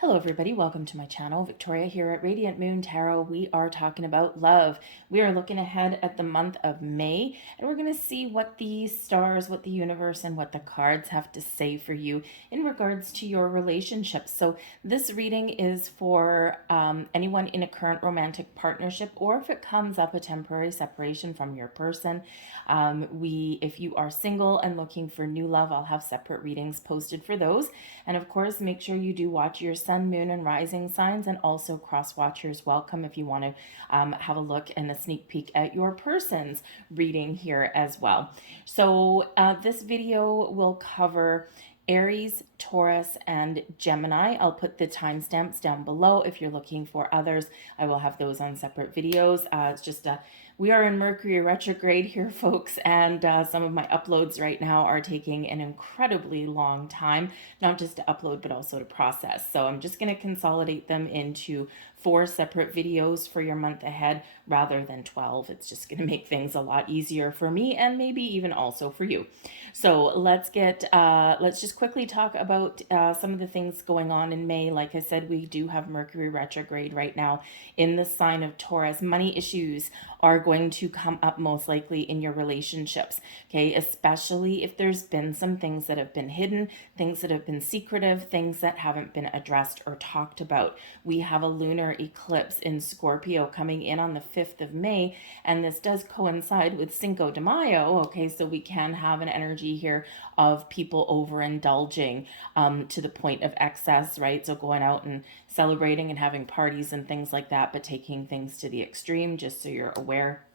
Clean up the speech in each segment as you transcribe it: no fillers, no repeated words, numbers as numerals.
Hello everybody, welcome to my channel. Victoria here at Radiant Moon Tarot. We are talking about love. We are looking ahead at the month of May, and we're going to see what the stars, what the universe, and what the cards have to say for you in regards to your relationships. So this reading is for anyone in a current romantic partnership, or if it comes up a temporary separation from your person. If you are single and looking for new love, I'll have separate readings posted for those. And of course, make sure you do watch your sun, moon, and rising signs, and also cross watchers welcome if you want to have a look and a sneak peek at your person's reading here as well. So this video will cover Aries, Taurus, and Gemini. I'll put the timestamps down below. If you're looking for others, I will have those on separate videos. We are in Mercury retrograde here, folks, and some of my uploads right now are taking an incredibly long time, not just to upload, but also to process. So I'm just going to consolidate them into 4 separate videos for your month ahead rather than 12. It's just going to make things a lot easier for me and maybe even also for you. So let's just quickly talk about some of the things going on in May. Like I said, we do have Mercury retrograde right now in the sign of Taurus. Money issues are going to come up most likely in your relationships, okay? Especially if there's been some things that have been hidden, things that have been secretive, things that haven't been addressed or talked about. We have a lunar eclipse in Scorpio coming in on the 5th of May, and this does coincide with Cinco de Mayo, okay? So we can have an energy here of people overindulging to the point of excess, right? So going out and celebrating and having parties and things like that, but taking things to the extreme, just so you're aware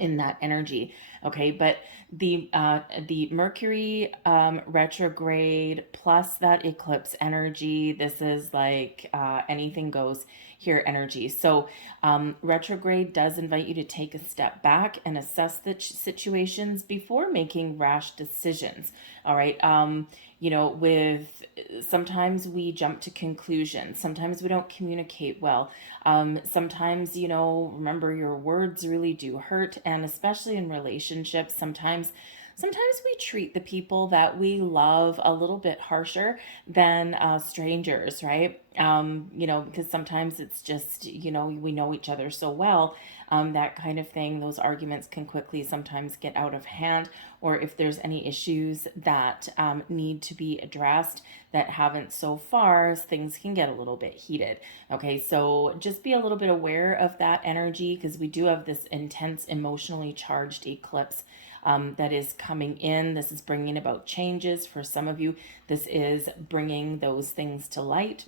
in that energy. Okay, but the Mercury retrograde plus that eclipse energy, this is like anything goes here energy. So retrograde does invite you to take a step back and assess the situations before making rash decisions. All right. With sometimes we jump to conclusions. Sometimes we don't communicate well. Sometimes, remember, your words really do hurt, and especially in relationships, sometimes we treat the people that we love a little bit harsher than strangers, right? Because sometimes it's just, we know each other so well, that kind of thing. Those arguments can quickly sometimes get out of hand, or if there's any issues that need to be addressed that haven't so far, things can get a little bit heated. Okay, so just be a little bit aware of that energy, because we do have this intense emotionally charged eclipse that is coming in. This is bringing about changes for some of you. This is bringing those things to light,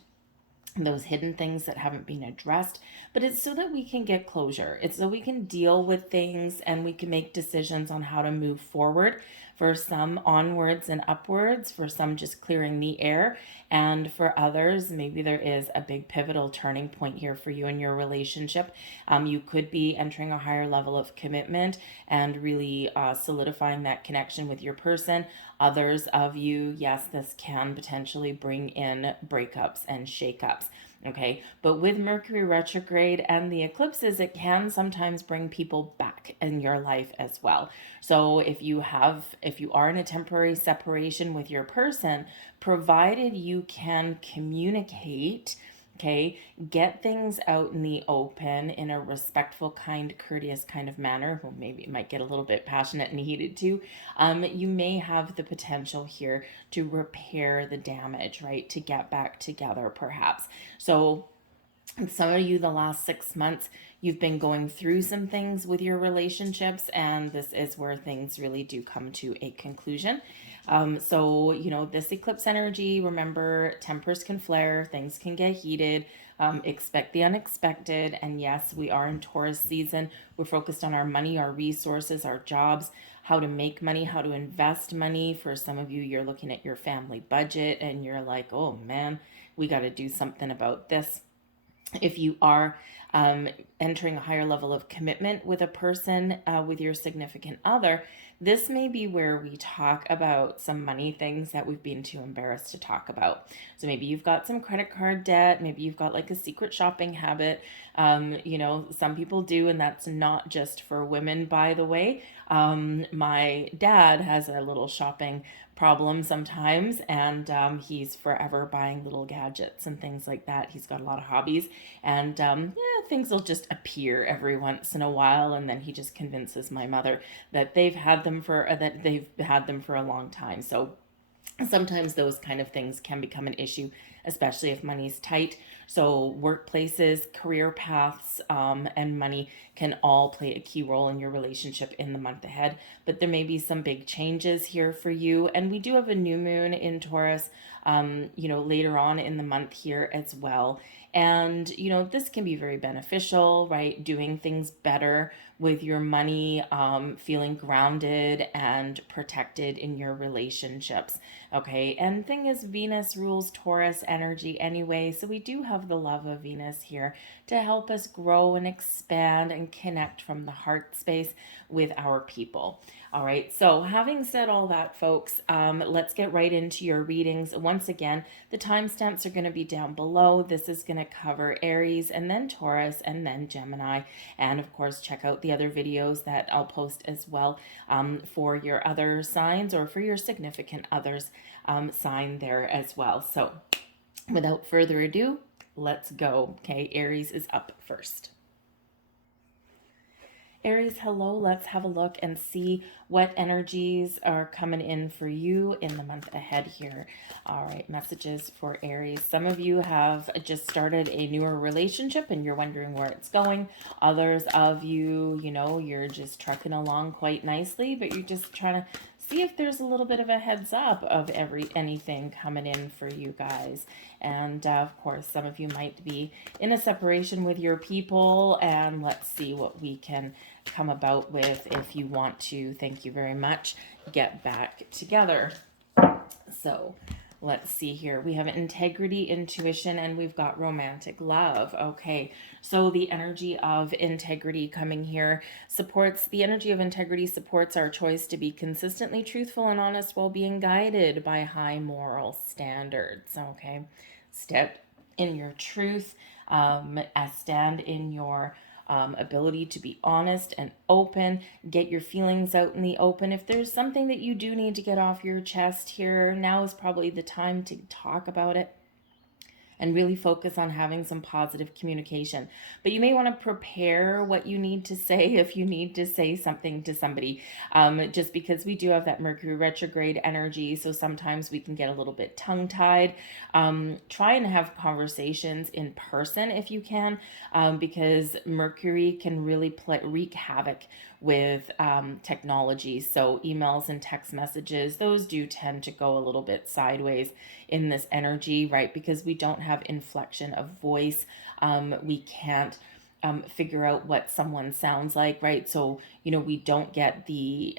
those hidden things that haven't been addressed, but it's so that we can get closure. It's so we can deal with things and we can make decisions on how to move forward. For some, onwards and upwards. For some, just clearing the air. And for others, maybe there is a big pivotal turning point here for you in your relationship. You could be entering a higher level of commitment and really solidifying that connection with your person. Others of you, yes, this can potentially bring in breakups and shakeups. Okay, but with Mercury retrograde and the eclipses, it can sometimes bring people back in your life as well. So if you are in a temporary separation with your person, provided you can communicate, okay, get things out in the open in a respectful, kind, courteous kind of manner. Well, maybe it might get a little bit passionate and heated too. You may have the potential here to repair the damage, right? To get back together, perhaps. So some of you, the last 6 months, you've been going through some things with your relationships, and this is where things really do come to a conclusion. This eclipse energy, remember, tempers can flare, things can get heated. Expect the unexpected. And yes, we are in Taurus season. We're focused on our money, our resources, our jobs, how to make money, how to invest money. For some of you, you're looking at your family budget and you're like, oh man, we got to do something about this. If you are entering a higher level of commitment with a person, with your significant other. This may be where we talk about some money things that we've been too embarrassed to talk about. So maybe you've got some credit card debt, maybe you've got like a secret shopping habit. Some people do, and that's not just for women, by the way. My dad has a little shopping problem sometimes, and he's forever buying little gadgets and things like that. He's got a lot of hobbies, and things will just appear every once in a while, and then he just convinces my mother that they've had them for a long time. So sometimes those kind of things can become an issue, especially if money's tight. So workplaces, career paths, and money can all play a key role in your relationship in the month ahead. But there may be some big changes here for you. And we do have a new moon in Taurus, later on in the month here as well. And, this can be very beneficial, right? Doing things better with your money, feeling grounded and protected in your relationships. Okay. And thing is, Venus rules Taurus energy anyway. So we do have the love of Venus here to help us grow and expand and connect from the heart space with our people. All right, so having said all that, folks, let's get right into your readings. Once again, the timestamps are going to be down below. This is going to cover Aries and then Taurus and then Gemini. And of course, check out the other videos that I'll post as well, for your other signs or for your significant other's sign there as well. So without further ado, let's go. Okay, Aries is up first. Aries, hello. Let's have a look and see what energies are coming in for you in the month ahead here. All right, messages for Aries. Some of you have just started a newer relationship and you're wondering where it's going. Others of you, you're just trucking along quite nicely, but you're just trying to see if there's a little bit of a heads up of anything coming in for you guys. And of course, some of you might be in a separation with your people, and let's see what we can come about with if you want to, thank you very much, get back together. So let's see here. We have integrity, intuition, and we've got romantic love. Okay, so the energy of integrity coming here supports our choice to be consistently truthful and honest while being guided by high moral standards. Okay, step in your truth, stand in your ability to be honest and open, get your feelings out in the open. If there's something that you do need to get off your chest here, now is probably the time to talk about it and really focus on having some positive communication. But you may want to prepare what you need to say if you need to say something to somebody, just because we do have that Mercury retrograde energy. So sometimes we can get a little bit tongue-tied. Try and have conversations in person if you can, because Mercury can really wreak havoc with technology. So emails and text messages, those do tend to go a little bit sideways in this energy, right? Because we don't have inflection of voice. We can't figure out what someone sounds like, right? So, we don't get the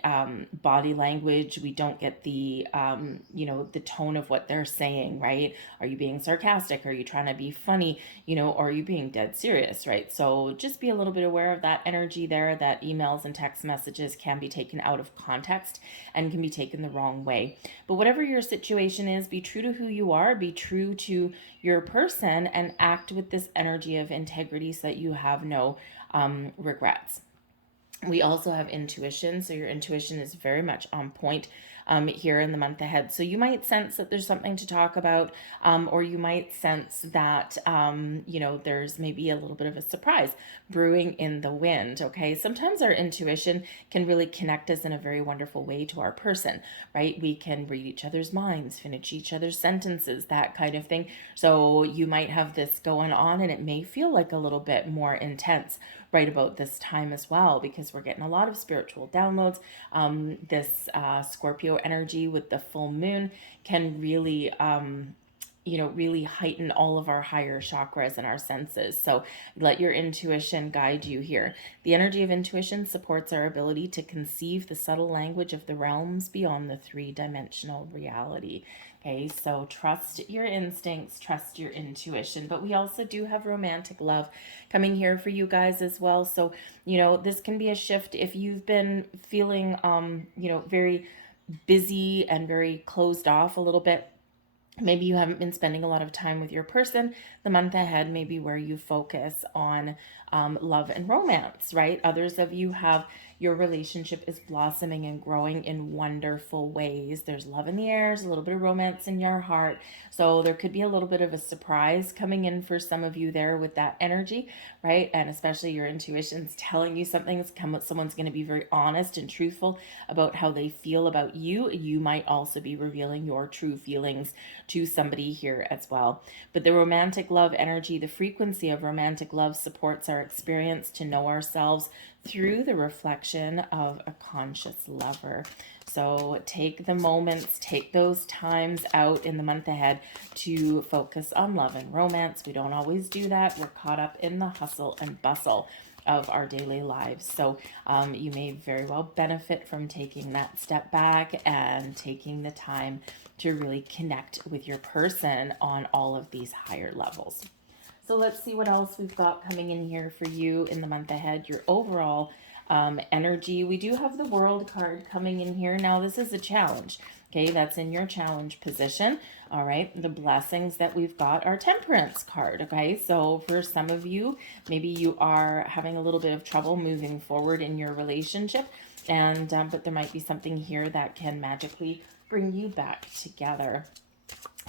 body language. We don't get the, the tone of what they're saying, right? Are you being sarcastic? Are you trying to be funny? Or are you being dead serious, right? So just be a little bit aware of that energy there, that emails and text messages can be taken out of context and can be taken the wrong way. But whatever your situation is, be true to who you are, be true to your person, and act with this energy of integrity so that you have no regrets. We also have intuition, so your intuition is very much on point here in the month ahead. So you might sense that there's something to talk about, or you might sense that, there's maybe a little bit of a surprise brewing in the wind, okay? Sometimes our intuition can really connect us in a very wonderful way to our person, right? We can read each other's minds, finish each other's sentences, that kind of thing. So you might have this going on, and it may feel like a little bit more intense right about this time as well, because we're getting a lot of spiritual downloads. This Scorpio energy with the full moon can really really heighten all of our higher chakras and our senses. So let your intuition guide you here. The energy of intuition supports our ability to conceive the subtle language of the realms beyond the three-dimensional reality. Okay, so trust your instincts, trust your intuition. But we also do have romantic love coming here for you guys as well. So, this can be a shift if you've been feeling, very busy and very closed off a little bit. Maybe you haven't been spending a lot of time with your person. The month ahead may be where you focus on love and romance, right? Others of you have your relationship is blossoming and growing in wonderful ways. There's love in the air, there's a little bit of romance in your heart. So there could be a little bit of a surprise coming in for some of you there with that energy, right? And especially your intuition's telling you something's come. Someone's going to be very honest and truthful about how they feel about you. You might also be revealing your true feelings to somebody here as well. But the romantic love energy, the frequency of romantic love supports our experience to know ourselves through the reflection of a conscious lover. So take the moments, take those times out in the month ahead to focus on love and romance. We don't always do that. We're caught up in the hustle and bustle of our daily lives. So you may very well benefit from taking that step back and taking the time to really connect with your person on all of these higher levels. So let's see what else we've got coming in here for you in the month ahead. Your overall energy. We do have the World card coming in here. Now, this is a challenge. Okay, that's in your challenge position. All right, the blessings that we've got are Temperance card. Okay, so for some of you, maybe you are having a little bit of trouble moving forward in your relationship, and but there might be something here that can magically bring you back together.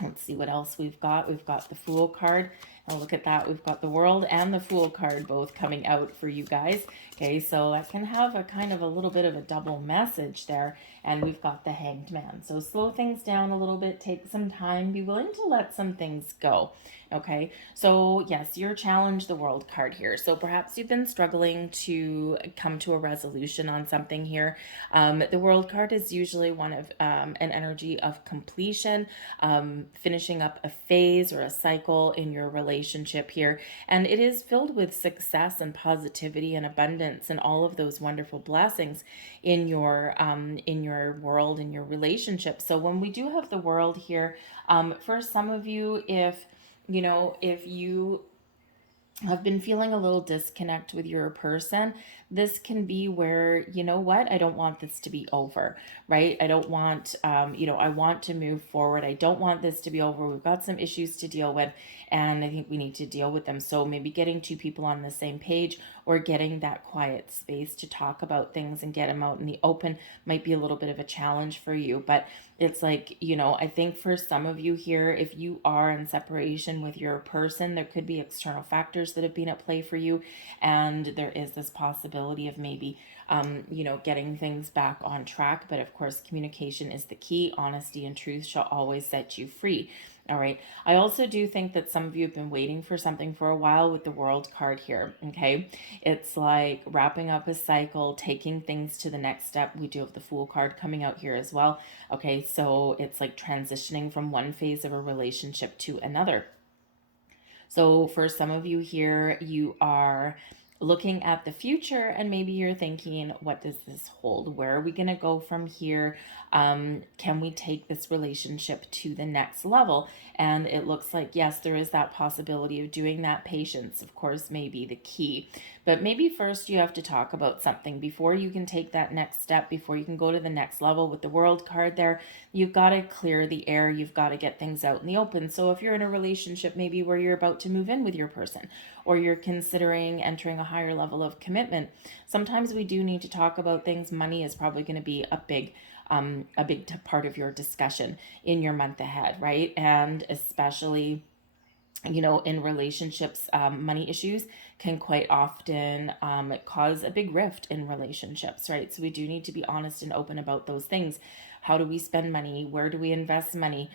Let's see what else we've got. We've got the Fool card. Now look at that. We've got the World and the Fool card both coming out for you guys. Okay, so that can have a kind of a little bit of a double message there. And we've got the Hanged Man. So slow things down a little bit. Take some time. Be willing to let some things go. Okay, so yes, your challenge, the World card here. So perhaps you've been struggling to come to a resolution on something here. The World card is usually one of an energy of completion, finishing up a phase or a cycle in your relationship here. And it is filled with success and positivity and abundance and all of those wonderful blessings in your world, in your relationship. So when we do have the World here, for some of you, if you have been feeling a little disconnect with your person, this can be where, I don't want this to be over, right? I don't want, I want to move forward. I don't want this to be over. We've got some issues to deal with, and I think we need to deal with them. So maybe getting two people on the same page or getting that quiet space to talk about things and get them out in the open might be a little bit of a challenge for you. But it's like, I think for some of you here, if you are in separation with your person, there could be external factors that have been at play for you. And there is this possibility of maybe, getting things back on track. But of course, communication is the key. Honesty and truth shall always set you free. All right. I also do think that some of you have been waiting for something for a while with the World card here. Okay. It's like wrapping up a cycle, taking things to the next step. We do have the Fool card coming out here as well. Okay. So it's like transitioning from one phase of a relationship to another. So for some of you here, you are looking at the future and maybe you're thinking, what does this hold? Where are we going to go from here? Can we take this relationship to the next level? And it looks like, yes, there is that possibility of doing that. Patience, of course, may be the key. But maybe first you have to talk about something before you can take that next step, before you can go to the next level with the World card there. You've got to clear the air. You've got to get things out in the open. So if you're in a relationship maybe where you're about to move in with your person, or you're considering entering a higher level of commitment, sometimes we do need to talk about things. Money is probably going to be a big part of your discussion in your month ahead, right? And especially in relationships, money issues can quite often cause a big rift in relationships, right? So we do need to be honest and open about those things. How do we spend money? Where do we invest money?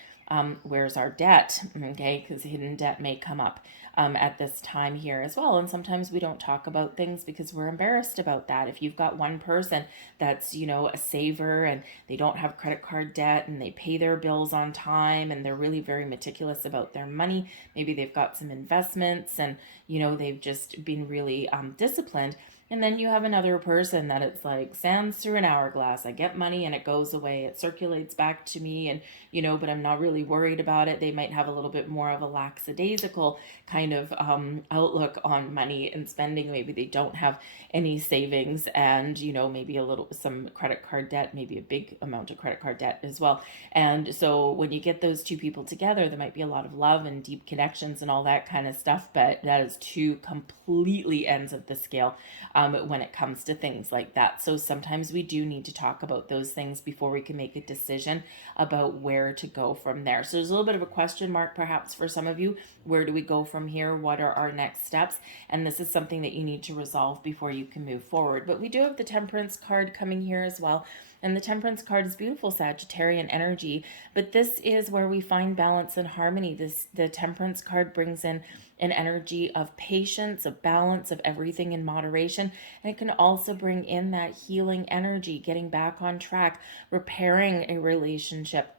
Where's our debt? Okay, because hidden debt may come up at this time here as well. And sometimes we don't talk about things because we're embarrassed about that. If you've got one person that's, a saver and they don't have credit card debt and they pay their bills on time and they're really very meticulous about their money, maybe they've got some investments and, they've just been really disciplined. And then you have another person that it's like sands through an hourglass. I get money and it goes away. It circulates back to me and, but I'm not really worried about it. They might have a little bit more of a lackadaisical kind of outlook on money and spending. Maybe they don't have any savings and, maybe some credit card debt, maybe a big amount of credit card debt as well. And so when you get those two people together, there might be a lot of love and deep connections and all that kind of stuff. But that is two completely ends of the scale when it comes to things like that. So sometimes we do need to talk about those things before we can make a decision about where to go from there. So there's a little bit of a question mark perhaps for some of you. Where do we go from here? What are our next steps? And this is something that you need to resolve before you can move forward. But we do have the Temperance card coming here as well. And the Temperance card is beautiful Sagittarian energy, but this is where we find balance and harmony. The Temperance card brings in an energy of patience, of balance, of everything in moderation. And it can also bring in that healing energy, getting back on track, repairing a relationship,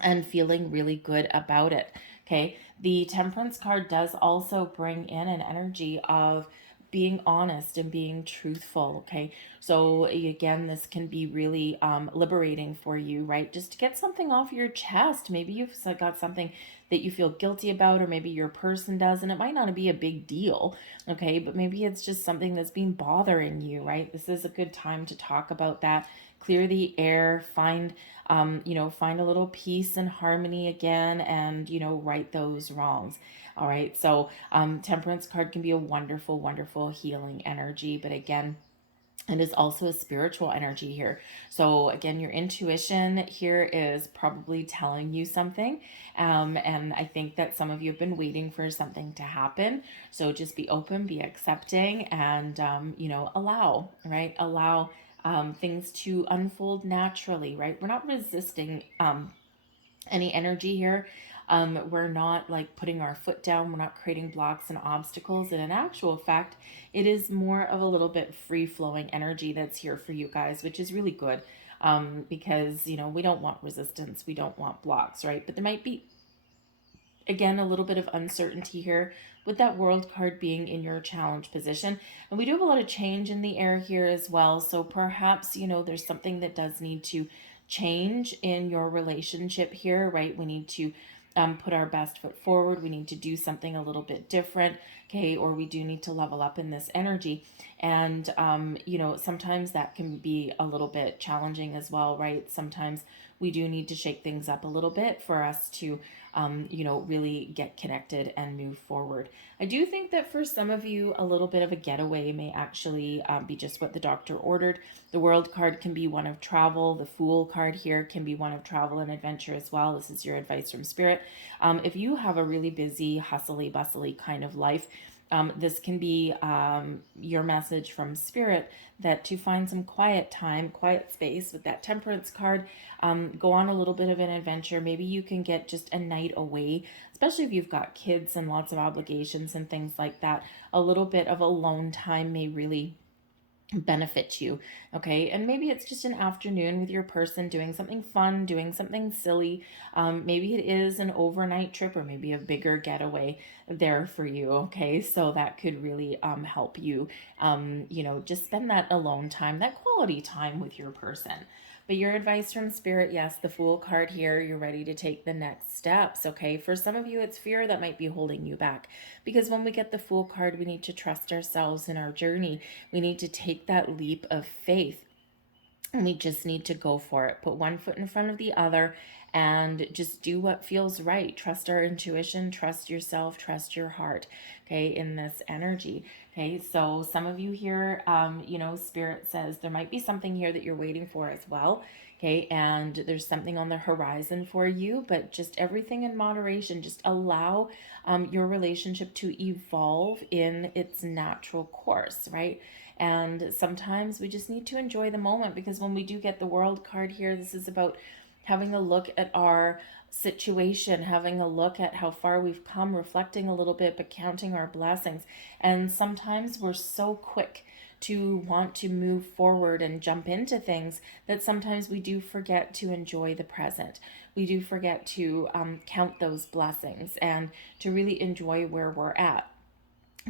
and feeling really good about it. Okay. The Temperance card does also bring in an energy of being honest and being truthful. Okay. So again, this can be really liberating for you, right? Just to get something off your chest. Maybe you've got something that you feel guilty about, or maybe your person does, and it might not be a big deal. Okay. But maybe it's just something that's been bothering you, right? This is a good time to talk about that. Clear the air, find find a little peace and harmony again, and, right those wrongs. All right. So Temperance card can be a wonderful, wonderful healing energy. But again, it is also a spiritual energy here. So again, your intuition here is probably telling you something. And I think that some of you have been waiting for something to happen. So just be open, be accepting, and, allow, right? Allow things to unfold naturally, right? We're not resisting any energy here. We're not like putting our foot down. We're not creating blocks and obstacles. And in actual fact, it is more of a little bit free flowing energy that's here for you guys, which is really good. Because, we don't want resistance. We don't want blocks, right? But there might be, again, a little bit of uncertainty here with that World card being in your challenge position. And we do have a lot of change in the air here as well. So perhaps, there's something that does need to change in your relationship here, right? We need to put our best foot forward. We need to do something a little bit different, okay? Or we do need to level up in this energy. And, sometimes that can be a little bit challenging as well, right? Sometimes we do need to shake things up a little bit for us to, really get connected and move forward. I do think that for some of you, a little bit of a getaway may actually be just what the doctor ordered. The World card can be one of travel. The Fool card here can be one of travel and adventure as well. This is your advice from Spirit. If you have a really busy, hustly, bustly kind of life, this can be your message from Spirit that to find some quiet time, quiet space with that Temperance card. Go on a little bit of an adventure. Maybe you can get just a night away, especially if you've got kids and lots of obligations and things like that. A little bit of alone time may really benefit you. Okay. And maybe it's just an afternoon with your person doing something fun, doing something silly. Maybe it is an overnight trip or maybe a bigger getaway there for you. Okay. So that could really help you, just spend that alone time, that quality time with your person. But your advice from Spirit, yes, the Fool card here, you're ready to take the next steps, okay? For some of you, it's fear that might be holding you back. Because when we get the Fool card, we need to trust ourselves in our journey. We need to take that leap of faith. And we just need to go for it. Put one foot in front of the other and just do what feels right. Trust our intuition, trust yourself, trust your heart, okay, in this energy. Okay, so some of you here, Spirit says there might be something here that you're waiting for as well. Okay, and there's something on the horizon for you, but just everything in moderation. Just allow your relationship to evolve in its natural course, right? And sometimes we just need to enjoy the moment, because when we do get the World card here, this is about having a look at our situation, having a look at how far we've come, reflecting a little bit, but counting our blessings. And sometimes we're so quick to want to move forward and jump into things that sometimes we do forget to enjoy the present. We do forget to count those blessings and to really enjoy where we're at.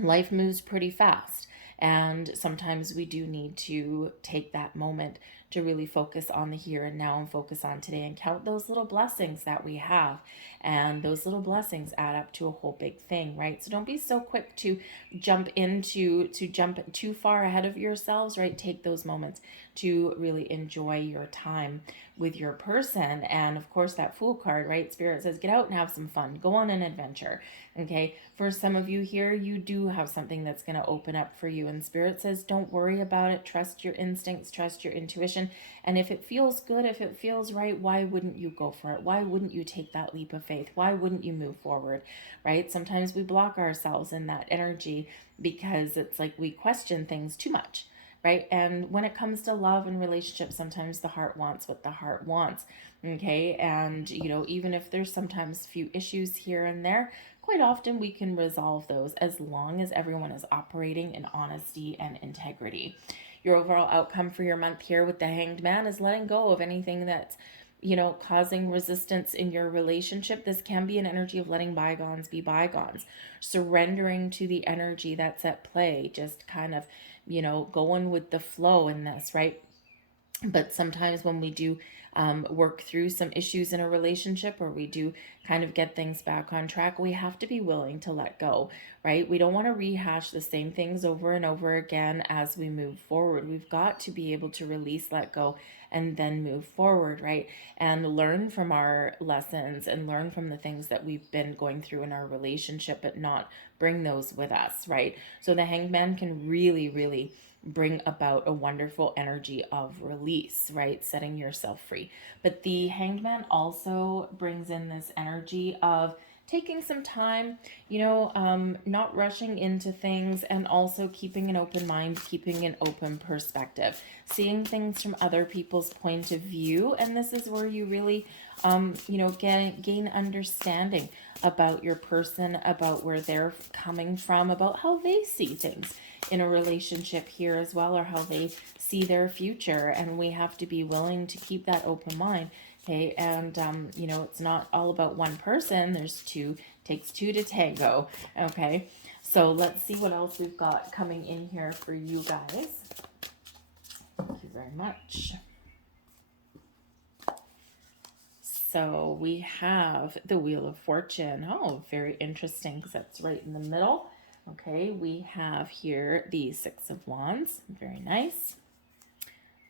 Life moves pretty fast, and sometimes we do need to take that moment to really focus on the here and now and focus on today and count those little blessings that we have. And those little blessings add up to a whole big thing, right? So don't be so quick to jump too far ahead of yourselves, right? Take those moments to really enjoy your time with your person. And of course, that Fool card, right? Spirit says, get out and have some fun, go on an adventure. Okay, for some of you here, you do have something that's going to open up for you, and Spirit says don't worry about it. Trust your instincts, trust your intuition, and if it feels good, if it feels right, why wouldn't you go for it? Why wouldn't you take that leap of faith? Why wouldn't you move forward? Right? Sometimes we block ourselves in that energy because it's like we question things too much, right? And when it comes to love and relationships, sometimes the heart wants what the heart wants. Okay, and even if there's sometimes few issues here and there, quite often we can resolve those as long as everyone is operating in honesty and integrity. Your overall outcome for your month here with the Hanged Man is letting go of anything that's causing resistance in your relationship. This can be an energy of letting bygones be bygones, surrendering to the energy that's at play, just kind of going with the flow in this, right? But sometimes when we do work through some issues in a relationship, or we do kind of get things back on track, we have to be willing to let go, right? We don't want to rehash the same things over and over again as we move forward. We've got to be able to release, let go, and then move forward, right? And learn from our lessons and learn from the things that we've been going through in our relationship, but not bring those with us, right? So the Hanged Man can really, really bring about a wonderful energy of release, right? Setting yourself free. But the Hanged Man also brings in this energy of taking some time, not rushing into things, and also keeping an open mind, keeping an open perspective, seeing things from other people's point of view. And this is where you really, gain understanding about your person, about where they're coming from, about how they see things in a relationship here as well, or how they see their future. And we have to be willing to keep that open mind. Okay, and it's not all about one person. There's two, takes two to tango. Okay, so let's see what else we've got coming in here for you guys. Thank you very much. So we have the Wheel of Fortune. Oh, very interesting, because that's right in the middle. Okay, we have here the Six of Wands. Very nice.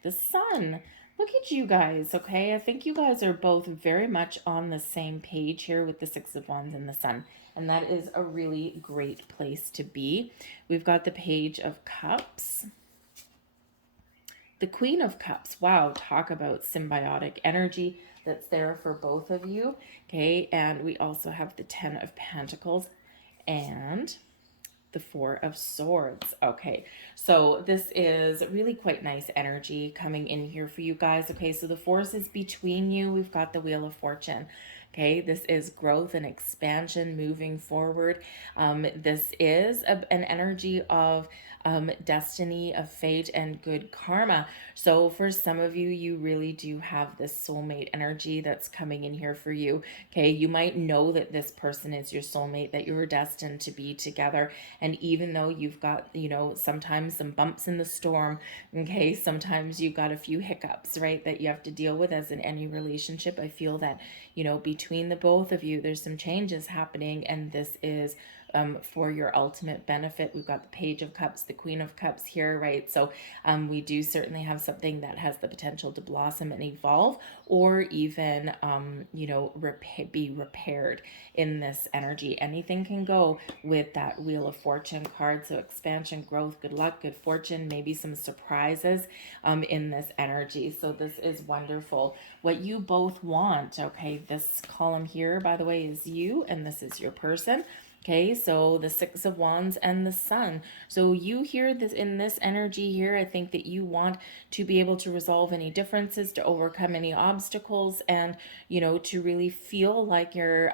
The Sun. Look at you guys, okay? I think you guys are both very much on the same page here with the Six of Wands and the Sun. And that is a really great place to be. We've got the Page of Cups. The Queen of Cups. Wow, talk about symbiotic energy that's there for both of you. Okay, and we also have the Ten of Pentacles and the Four of Swords. Okay, so this is really quite nice energy coming in here for you guys. Okay, so the forces between you, we've got the Wheel of Fortune. Okay, this is growth and expansion moving forward. This is an energy of destiny, of fate, and good karma. So for some of you, you really do have this soulmate energy that's coming in here for you. Okay, you might know that this person is your soulmate, that you're destined to be together. And even though you've got, sometimes some bumps in the storm, okay, sometimes you've got a few hiccups, right, that you have to deal with, as in any relationship. I feel that, between the both of you, there's some changes happening, and this is for your ultimate benefit. We've got the Page of Cups, the Queen of Cups here, right? So we do certainly have something that has the potential to blossom and evolve, or even, be repaired in this energy. Anything can go with that Wheel of Fortune card. So expansion, growth, good luck, good fortune, maybe some surprises in this energy. So this is wonderful. What you both want, okay, this column here, by the way, is you, and this is your person. Okay, so the Six of Wands and the Sun. So you hear this in this energy here. I think that you want to be able to resolve any differences, to overcome any obstacles, and to really feel like you're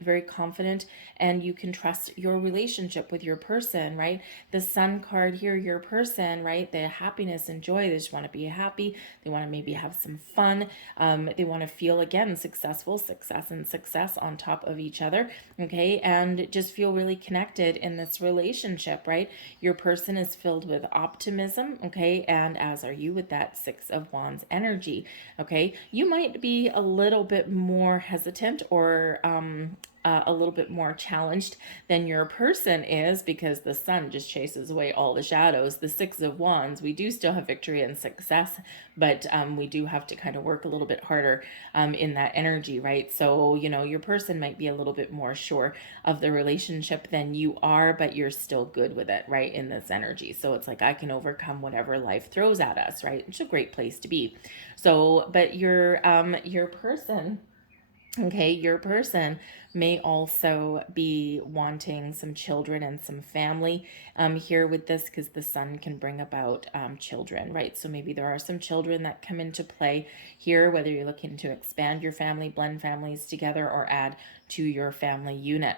very confident and you can trust your relationship with your person, right? The Sun card here, your person, right? The happiness and joy. They just want to be happy. They want to maybe have some fun. They want to feel, again, successful, success and success on top of each other. Okay, and just feel really connected in this relationship, right? Your person is filled with optimism, okay, and as are you with that Six of Wands energy. Okay, you might be a little bit more hesitant or a little bit more challenged than your person is, because the Sun just chases away all the shadows. The Six of Wands, we do still have victory and success, but we do have to kind of work a little bit harder in that energy, right? So, your person might be a little bit more sure of the relationship than you are, but you're still good with it, right? In this energy. So it's like, I can overcome whatever life throws at us, right? It's a great place to be. So, but your person, okay, your person may also be wanting some children and some family here with this, because the Sun can bring about children, right? So maybe there are some children that come into play here, whether you're looking to expand your family, blend families together, or add to your family unit.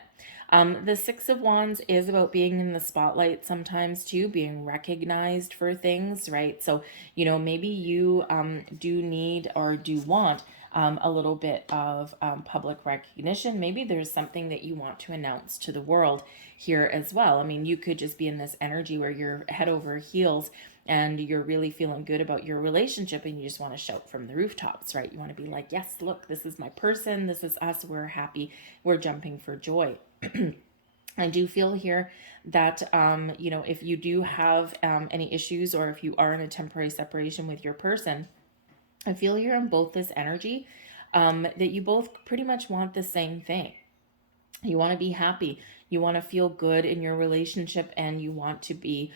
The Six of Wands is about being in the spotlight sometimes too, being recognized for things, right? So, maybe you do need or do want a little bit of public recognition. Maybe there's something that you want to announce to the world here as well. I mean, you could just be in this energy where you're head over heels and you're really feeling good about your relationship and you just want to shout from the rooftops, right? You want to be like, yes, look, this is my person, this is us, we're happy, we're jumping for joy. I do feel here that, if you do have any issues, or if you are in a temporary separation with your person, I feel here in both this energy that you both pretty much want the same thing. You want to be happy. You want to feel good in your relationship, and you want to be,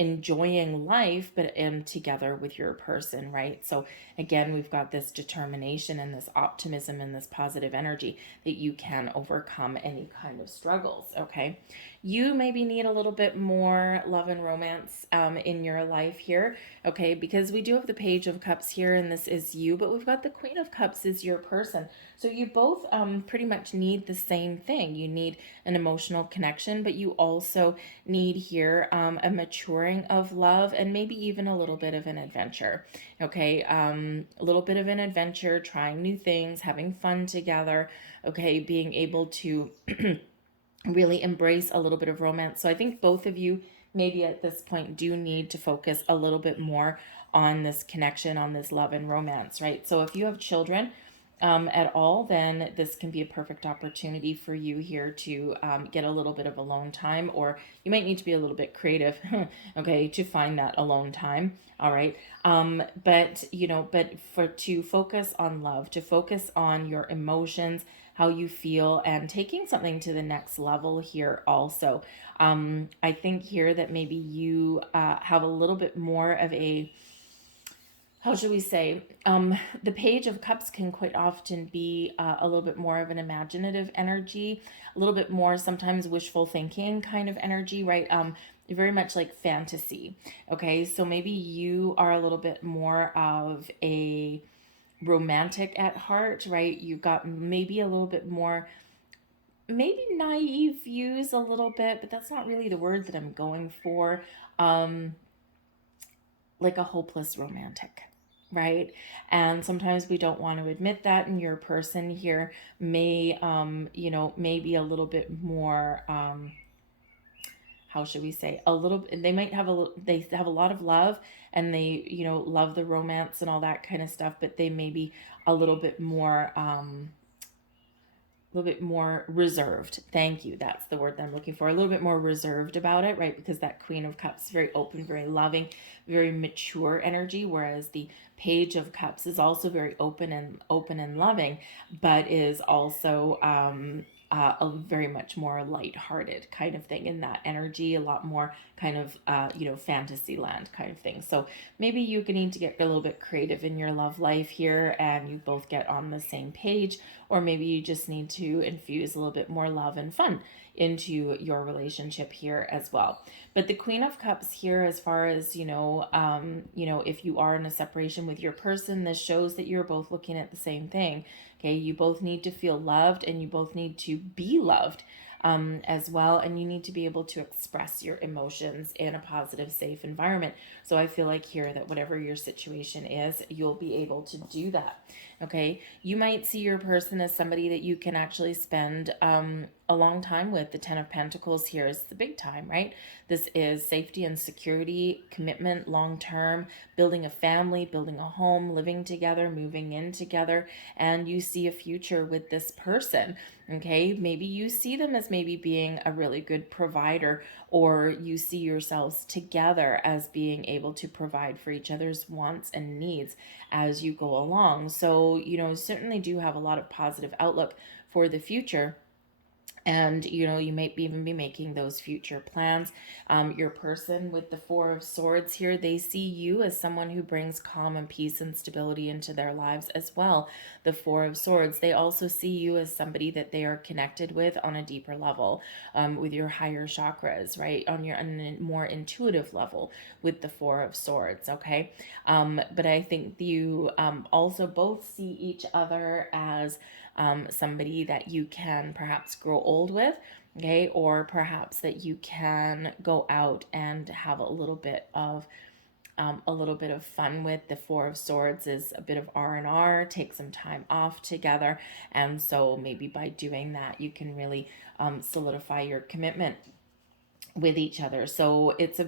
enjoying life, but together with your person, right? So again, we've got this determination and this optimism and this positive energy that you can overcome any kind of struggles. Okay, you maybe need a little bit more love and romance in your life here. Okay, because we do have the Page of Cups here, and this is you, but we've got the Queen of Cups is your person. So you both pretty much need the same thing. You need an emotional connection, but you also need here a maturing of love, and maybe even a little bit of an adventure. Okay, a little bit of an adventure, trying new things, having fun together. Okay, being able to really embrace a little bit of romance. So I think both of you maybe at this point do need to focus a little bit more on this connection, on this love and romance, right? So if you have children at all, then this can be a perfect opportunity for you here to get a little bit of alone time, or you might need to be a little bit creative, okay, to find that alone time. All right. But to focus on love, to focus on your emotions, how you feel, and taking something to the next level here also. I think here that maybe you have a little bit more of a, how should we say, the Page of Cups can quite often be a little bit more of an imaginative energy, a little bit more sometimes wishful thinking kind of energy, right? Very much like fantasy. Okay, so maybe you are a little bit more of a romantic at heart, right? You got maybe a little bit more, maybe naive views a little bit, but that's not really the word that I'm going for. Like a hopeless romantic, right? And sometimes we don't want to admit that, and your person here may may be a little bit more how should we say, a little, they might have they have a lot of love, and they love the romance and all that kind of stuff, but they may be a little bit more little bit more reserved. Thank you. That's the word that I'm looking for. A little bit more reserved about it, right? Because that Queen of Cups is very open, very loving, very mature energy, whereas the Page of Cups is also very open and loving, but is also a very much more lighthearted kind of thing in that energy, a lot more kind of fantasy land kind of thing. So maybe you need to get a little bit creative in your love life here, and you both get on the same page, or maybe you just need to infuse a little bit more love and fun into your relationship here as well. But the Queen of Cups here, as far as if you are in a separation with your person, this shows that you're both looking at the same thing. Okay, you both need to feel loved, and you both need to be loved as well, and you need to be able to express your emotions in a positive, safe environment. So I feel like here that whatever your situation is, you'll be able to do that. Okay, you might see your person as somebody that you can actually spend a long time with. The Ten of Pentacles here is the big time, right? This is safety and security, commitment, long term, building a family, building a home, living together, moving in together, and you see a future with this person. Okay, maybe you see them as maybe being a really good provider, or you see yourselves together as being able to provide for each other's wants and needs as you go along. So, certainly do have a lot of positive outlook for the future. And, you might even be making those future plans. Your person with the Four of Swords here, they see you as someone who brings calm and peace and stability into their lives as well. The Four of Swords, they also see you as somebody that they are connected with on a deeper level, with your higher chakras, right? On a more intuitive level with the Four of Swords, okay? But I think you also both see each other as somebody that you can perhaps grow old with, okay, or perhaps that you can go out and have a little bit of fun with. The Four of Swords is a bit of R&R, take some time off together, and so maybe by doing that you can really solidify your commitment with each other. So it's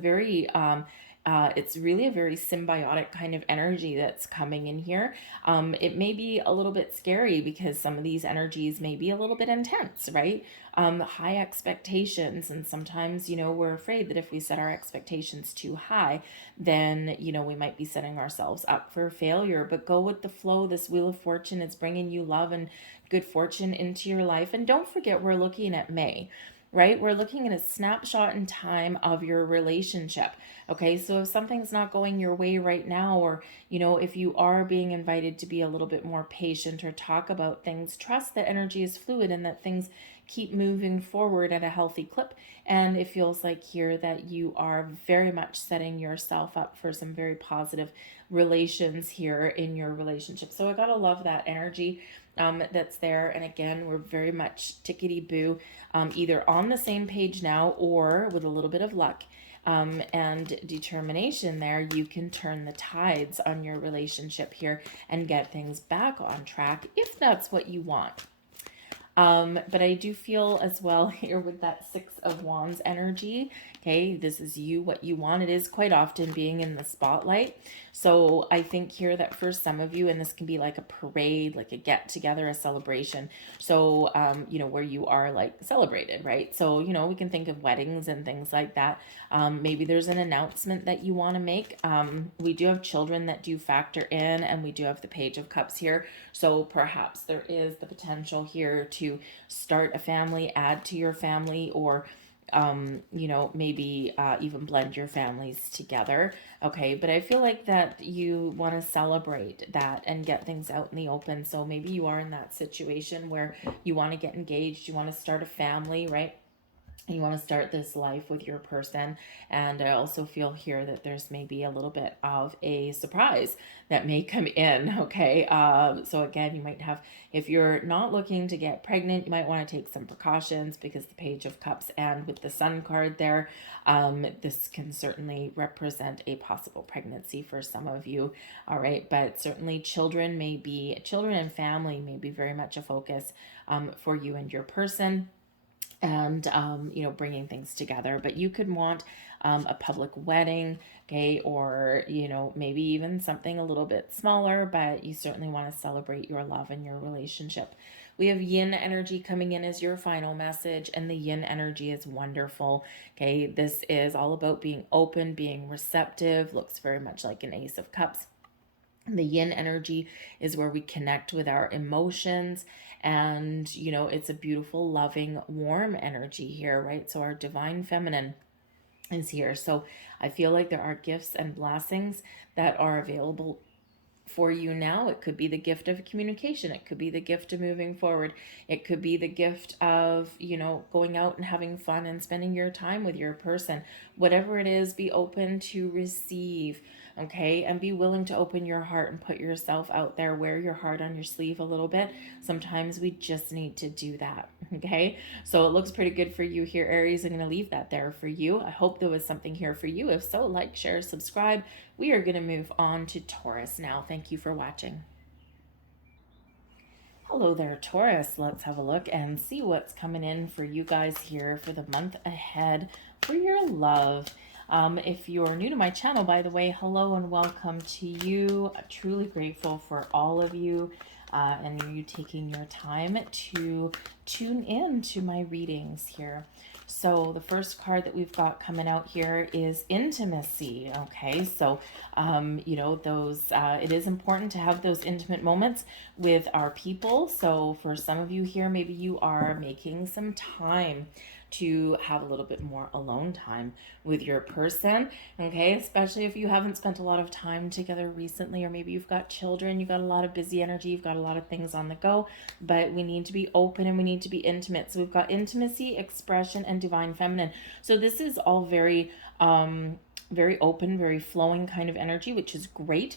it's really a very symbiotic kind of energy that's coming in here. It may be a little bit scary because some of these energies may be a little bit intense, right? High expectations, and sometimes, we're afraid that if we set our expectations too high, then, we might be setting ourselves up for failure. But go with the flow. This Wheel of Fortune is bringing you love and good fortune into your life. And don't forget, we're looking at May, right? We're looking at a snapshot in time of your relationship. Okay, so if something's not going your way right now, or, if you are being invited to be a little bit more patient or talk about things, trust that energy is fluid and that things keep moving forward at a healthy clip. And it feels like here that you are very much setting yourself up for some very positive relations here in your relationship. So I gotta love that energy that's there. And again, we're very much tickety-boo, either on the same page now, or with a little bit of luck and determination there, you can turn the tides on your relationship here and get things back on track if that's what you want. But I do feel as well here with that Six of Wands energy, okay, this is you, what you want. It is quite often being in the spotlight. So I think here that for some of you, and this can be like a parade, like a get together, a celebration. So, where you are like celebrated, right? So, we can think of weddings and things like that. Maybe there's an announcement that you want to make. We do have children that do factor in, and we do have the Page of Cups here. So perhaps there is the potential here to start a family, add to your family, or maybe even blend your families together. Okay, but I feel like that you want to celebrate that and get things out in the open. So maybe you are in that situation where you want to get engaged, you want to start a family, right? You want to start this life with your person. And I also feel here that there's maybe a little bit of a surprise that may come in. Okay, so again, you might have, if you're not looking to get pregnant, you might want to take some precautions, because the Page of Cups and with the Sun card there, this can certainly represent a possible pregnancy for some of you. All right, but certainly children and family may be very much a focus for you and your person, and bringing things together. But you could want a public wedding, okay, or, maybe even something a little bit smaller, but you certainly want to celebrate your love and your relationship. We have yin energy coming in as your final message, and the yin energy is wonderful. Okay, this is all about being open, being receptive, looks very much like an Ace of Cups. The yin energy is where we connect with our emotions, and it's a beautiful, loving, warm energy here, right? So our divine feminine is here. So I feel like there are gifts and blessings that are available for you now. It could be the gift of communication. It could be the gift of moving forward. It could be the gift of, going out and having fun and spending your time with your person. Whatever it is, be open to receive, okay? And be willing to open your heart and put yourself out there. Wear your heart on your sleeve a little bit. Sometimes we just need to do that, okay? So it looks pretty good for you here, Aries. I'm going to leave that there for you. I hope there was something here for you. If so, like, share, subscribe. We are going to move on to Taurus now. Thank you for watching. Hello there, Taurus. Let's have a look and see what's coming in for you guys here for the month ahead for your love. If you're new to my channel, by the way, hello and welcome to you. I'm truly grateful for all of you and you taking your time to tune in to my readings here. So the first card that we've got coming out here is intimacy. Okay, so it is important to have those intimate moments with our people. So for some of you here, maybe you are making some time to have a little bit more alone time with your person, okay? Especially if you haven't spent a lot of time together recently, or maybe you've got children, you've got a lot of busy energy, you've got a lot of things on the go, but we need to be open and we need to be intimate. So we've got intimacy, expression, and divine feminine. So this is all very, very open, very flowing kind of energy, which is great.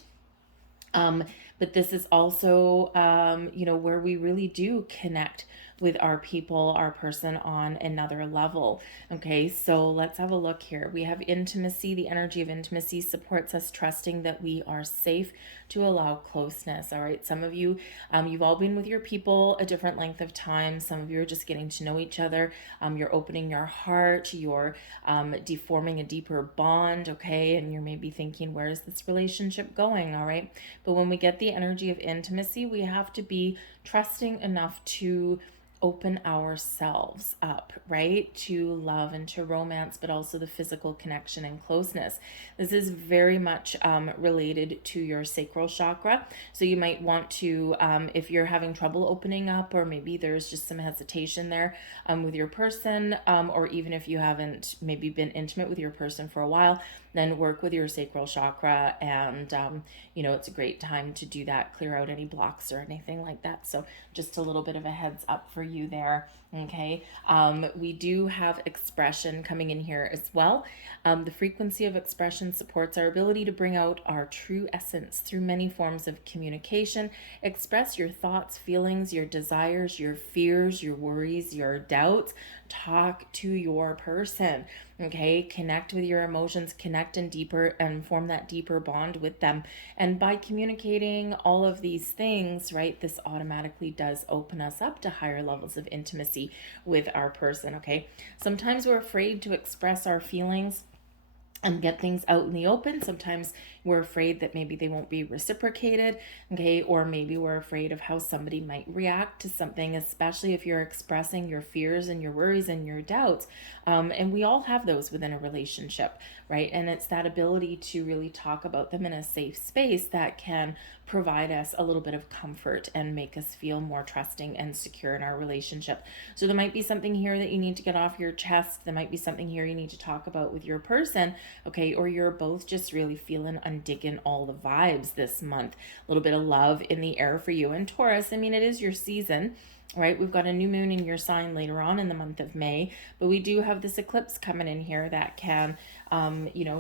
But this is also, where we really do connect with our people, our person on another level. Okay, so let's have a look here. We have intimacy. The energy of intimacy supports us trusting that we are safe to allow closeness. All right, some of you, you've all been with your people a different length of time. Some of you are just getting to know each other. You're opening your heart. You're forming a deeper bond, okay? And you're maybe thinking, where is this relationship going? All right, but when we get the energy of intimacy, we have to be trusting enough to open ourselves up, right, to love and to romance, but also the physical connection and closeness. This is very much related to your sacral chakra. So you might want to, if you're having trouble opening up, or maybe there's just some hesitation there with your person, or even if you haven't maybe been intimate with your person for a while, then work with your sacral chakra, and it's a great time to do that, clear out any blocks or anything like that. So just a little bit of a heads up for you there. Okay, we do have expression coming in here as well. The frequency of expression supports our ability to bring out our true essence through many forms of communication. Express your thoughts, feelings, your desires, your fears, your worries, your doubts. Talk to your person. Okay, connect with your emotions, connect and deeper, and form that deeper bond with them. And by communicating all of these things, right, this automatically does open us up to higher levels of intimacy with our person. Okay, sometimes we're afraid to express our feelings and get things out in the open. Sometimes we're afraid that maybe they won't be reciprocated, okay? Or maybe we're afraid of how somebody might react to something, especially if you're expressing your fears and your worries and your doubts. And we all have those within a relationship, right? And it's that ability to really talk about them in a safe space that can provide us a little bit of comfort and make us feel more trusting and secure in our relationship. So there might be something here that you need to get off your chest. There might be something here you need to talk about with your person, okay? Or you're both just really feeling and digging all the vibes this month. A little bit of love in the air for you. And Taurus, I mean, it is your season, right? We've got a new moon in your sign later on in the month of May, but we do have this eclipse coming in here that can,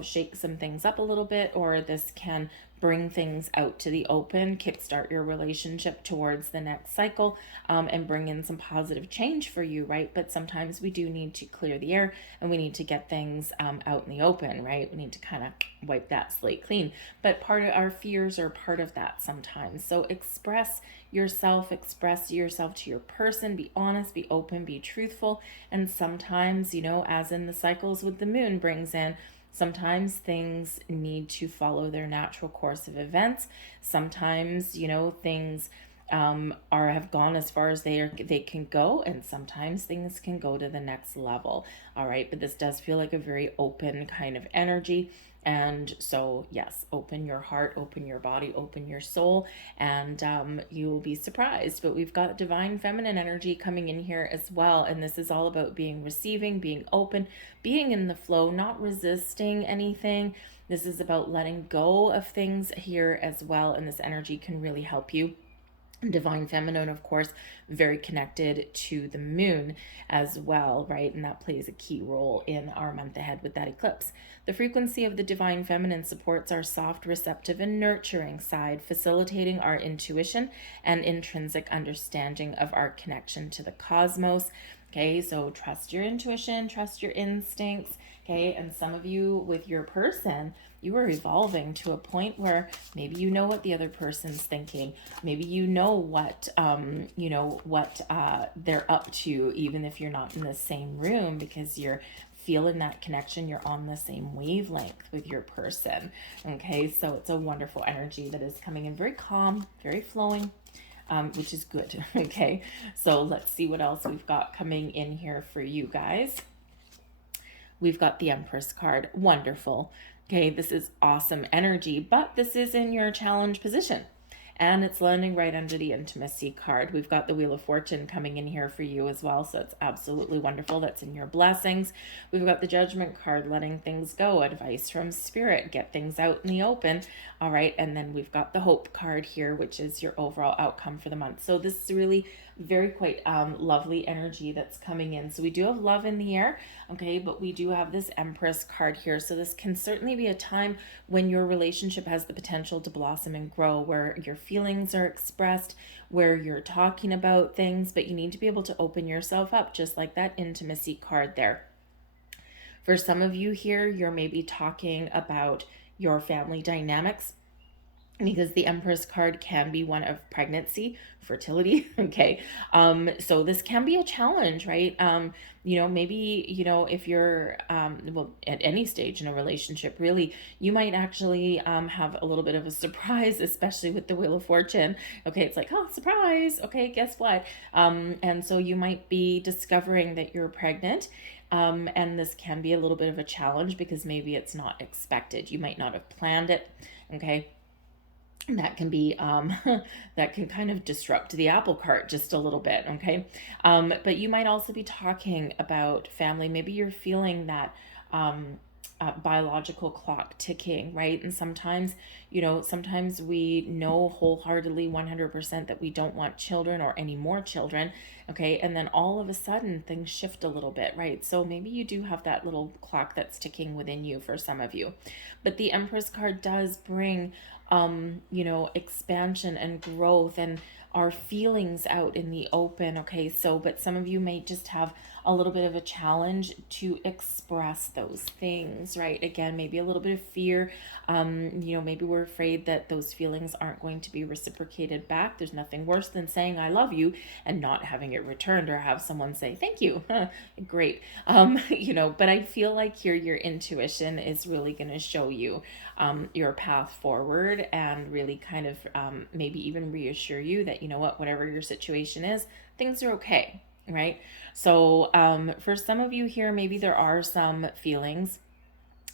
shake some things up a little bit, or this can bring things out to the open, kickstart your relationship towards the next cycle, and bring in some positive change for you, right? But sometimes we do need to clear the air and we need to get things out in the open, right? We need to kind of wipe that slate clean. But part of our fears are part of that sometimes. So express yourself to your person, be honest, be open, be truthful. And sometimes, as in the cycles with the moon brings in, Sometimes things need to follow their natural course of events. Sometimes, things are have gone as far as they can go, and sometimes things can go to the next level. All right, but this does feel like a very open kind of energy. And so, yes, open your heart, open your body, open your soul, and you will be surprised. But we've got divine feminine energy coming in here as well. And this is all about being receiving, being open, being in the flow, not resisting anything. This is about letting go of things here as well. And this energy can really help you. Divine feminine, of course, very connected to the moon as well, right? And that plays a key role in our month ahead with that eclipse. The frequency of the divine feminine supports our soft, receptive, and nurturing side, facilitating our intuition and intrinsic understanding of our connection to the cosmos. Okay, so trust your intuition, trust your instincts. Okay, and some of you with your person, you are evolving to a point where maybe you know what the other person's thinking. Maybe you know what they're up to, even if you're not in the same room, because you're feeling that connection. You're on the same wavelength with your person. Okay, so it's a wonderful energy that is coming in, very calm, very flowing. Which is good. Okay, so let's see what else we've got coming in here for you guys. We've got the Empress card. Wonderful. Okay, this is awesome energy, but this is in your challenge position. And it's landing right under the intimacy card. We've got the Wheel of Fortune coming in here for you as well. So it's absolutely wonderful. That's in your blessings. We've got the Judgment card, letting things go, advice from spirit, get things out in the open. All right. And then we've got the Hope card here, which is your overall outcome for the month. So this is really very quite lovely energy that's coming in. So we do have love in the air. Okay. But we do have this Empress card here. So this can certainly be a time when your relationship has the potential to blossom and grow, where your feelings are expressed, where you're talking about things, but you need to be able to open yourself up, just like that intimacy card there. For some of you here, you're maybe talking about your family dynamics, because the Empress card can be one of pregnancy, fertility. Okay. So this can be a challenge, right? Maybe, if you're, at any stage in a relationship, really, you might actually have a little bit of a surprise, especially with the Wheel of Fortune. Okay. It's like, oh, surprise. Okay. Guess what? And so you might be discovering that you're pregnant. And this can be a little bit of a challenge because maybe it's not expected. You might not have planned it. Okay. That can be that can kind of disrupt the apple cart just a little bit. Okay. But you might also be talking about family. Maybe you're feeling that biological clock ticking, right? And sometimes we know wholeheartedly 100% that we don't want children or any more children. Okay. And then all of a sudden things shift a little bit, right? So maybe you do have that little clock that's ticking within you for some of you. But the Empress card does bring expansion and growth and our feelings out in the open. Okay, so but some of you may just have a little bit of a challenge to express those things, right? Again, maybe a little bit of fear. Maybe we're afraid that those feelings aren't going to be reciprocated back. There's nothing worse than saying I love you and not having it returned, or have someone say thank you. Great. But I feel like here your intuition is really going to show you your path forward, and really kind of maybe even reassure you that, whatever your situation is, things are okay, right? So for some of you here, maybe there are some feelings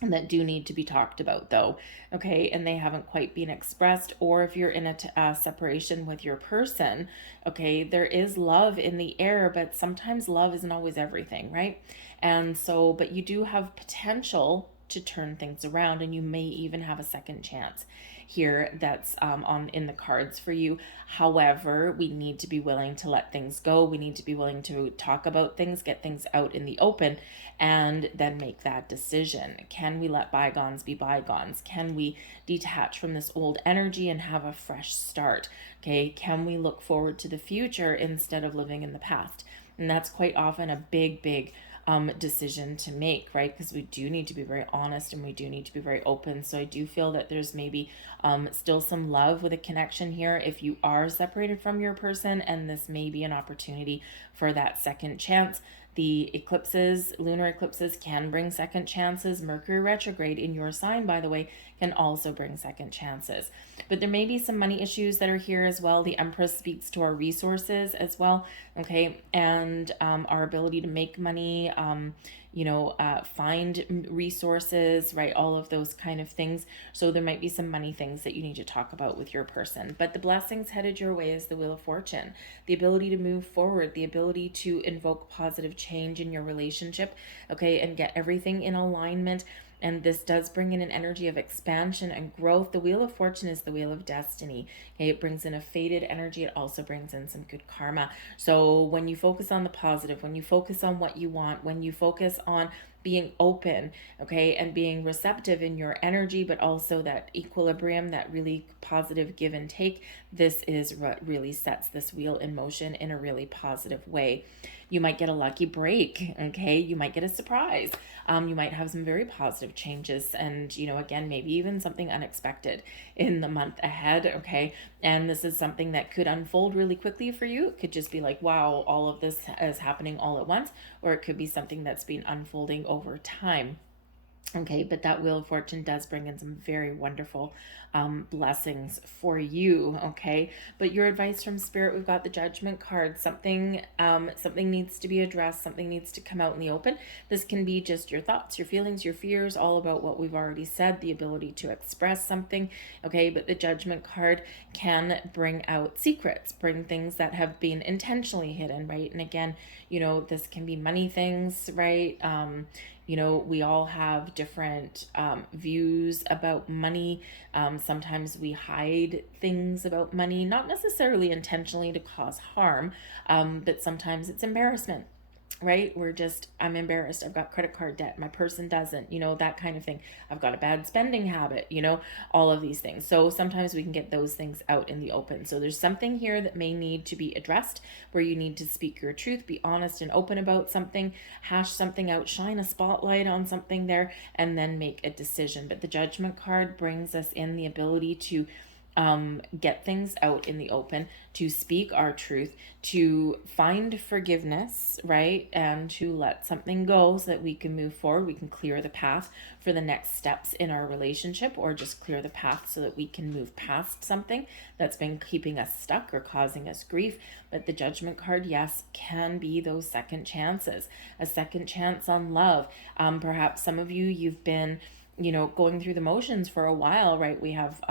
that do need to be talked about, though. Okay, and they haven't quite been expressed. Or if you're in a separation with your person, okay, there is love in the air, but sometimes love isn't always everything, right? And so, but you do have potential to turn things around, and you may even have a second chance here that's in the cards for you. However, we need to be willing to let things go. We need to be willing to talk about things, get things out in the open, and then make that decision. Can we let bygones be bygones? Can we detach from this old energy and have a fresh start? Okay, can we look forward to the future instead of living in the past? And that's quite often a big decision to make, right? Because we do need to be very honest, and we do need to be very open. So I do feel that there's maybe still some love with a connection here if you are separated from your person, and this may be an opportunity for that second chance. The eclipses, lunar eclipses, can bring second chances. Mercury retrograde in your sign, by the way, can also bring second chances. But there may be some money issues that are here as well. The Empress speaks to our resources as well, okay, and our ability to make money, find resources, right? All of those kind of things. So there might be some money things that you need to talk about with your person. But the blessings headed your way is the Wheel of Fortune, the ability to move forward, the ability to invoke positive change in your relationship, okay, and get everything in alignment. And this does bring in an energy of expansion and growth. The Wheel of Fortune is the Wheel of Destiny. Okay, it brings in a fated energy. It also brings in some good karma. So when you focus on the positive, when you focus on what you want, when you focus on being open, okay, and being receptive in your energy, but also that equilibrium, that really positive give and take, this is what really sets this wheel in motion in a really positive way. You might get a lucky break, okay? You might get a surprise. You might have some very positive changes and, again, maybe even something unexpected in the month ahead, okay? And this is something that could unfold really quickly for you. It could just be like, wow, all of this is happening all at once, or it could be something that's been unfolding over time. Okay, but that Wheel of Fortune does bring in some very wonderful blessings for you. Okay, but your advice from Spirit, we've got the Judgment card. Something needs to be addressed. Something needs to come out in the open. This can be just your thoughts, your feelings, your fears, all about what we've already said. The ability to express something. Okay, but the Judgment card can bring out secrets, bring things that have been intentionally hidden, right? And again, this can be money things, right? We all have different views about money. Sometimes we hide things about money, not necessarily intentionally to cause harm, but sometimes it's embarrassment. Right? I'm embarrassed. I've got credit card debt. My person doesn't, that kind of thing. I've got a bad spending habit, all of these things. So sometimes we can get those things out in the open. So there's something here that may need to be addressed where you need to speak your truth, be honest and open about something, hash something out, shine a spotlight on something there, and then make a decision. But the Judgment card brings us in the ability to get things out in the open, to speak our truth, to find forgiveness, right? And to let something go so that we can move forward. We can clear the path for the next steps in our relationship, or just clear the path so that we can move past something that's been keeping us stuck or causing us grief. But the Judgment card, yes, can be those second chances, a second chance on love. Perhaps some of you've been going through the motions for a while, right? We have,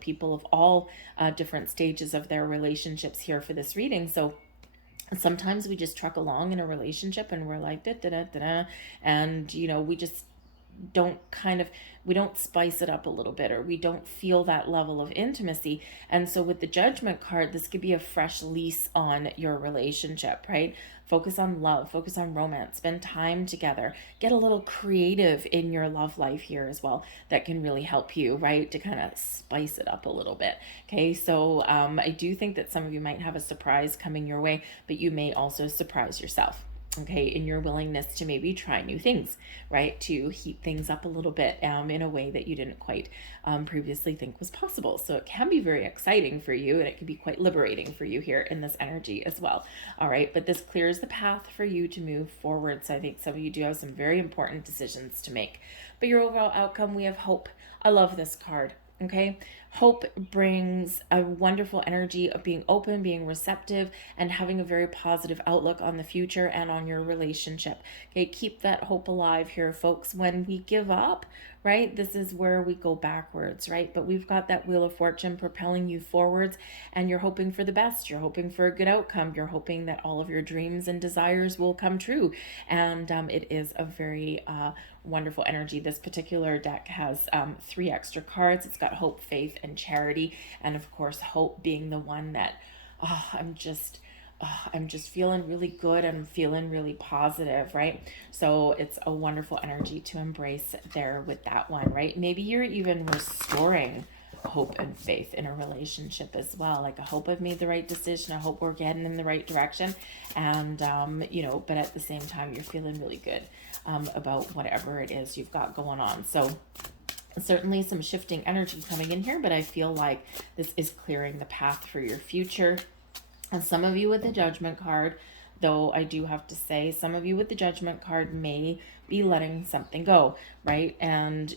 people of all different stages of their relationships here for this reading. So sometimes we just truck along in a relationship and we're like, da, da, da, da, da, and, we just we don't spice it up a little bit, or we don't feel that level of intimacy. And so with the Judgment card, this could be a fresh lease on your relationship, right? Focus on love, focus on romance, spend time together, get a little creative in your love life here as well. That can really help you, right? To kind of spice it up a little bit. Okay, so I do think that some of you might have a surprise coming your way, but you may also surprise yourself. Okay, in your willingness to maybe try new things, right? To heat things up a little bit in a way that you didn't quite previously think was possible. So it can be very exciting for you, and it can be quite liberating for you here in this energy as well. All right, but this clears the path for you to move forward. So I think some of you do have some very important decisions to make. But your overall outcome, we have hope. I love this card. Okay, hope brings a wonderful energy of being open, being receptive, and having a very positive outlook on the future and on your relationship. Okay, keep that hope alive here, folks. When we give up, right, this is where we go backwards, right? But we've got that Wheel of Fortune propelling you forwards, and you're hoping for the best. You're hoping for a good outcome. You're hoping that all of your dreams and desires will come true. And it is a very wonderful energy. This particular deck has 3 extra cards. It's got hope, faith, and charity. And of course, hope being the one that I'm just feeling really good. I'm feeling really positive, right? So it's a wonderful energy to embrace there with that one, right? Maybe you're even restoring hope and faith in a relationship as well. Like, I hope I've made the right decision. I hope we're getting in the right direction. And, but at the same time, you're feeling really good about whatever it is you've got going on. So certainly some shifting energy coming in here, but I feel like this is clearing the path for your future. And some of you with the Judgment card, though I do have to say some of you with the Judgment card may be letting something go, right? And,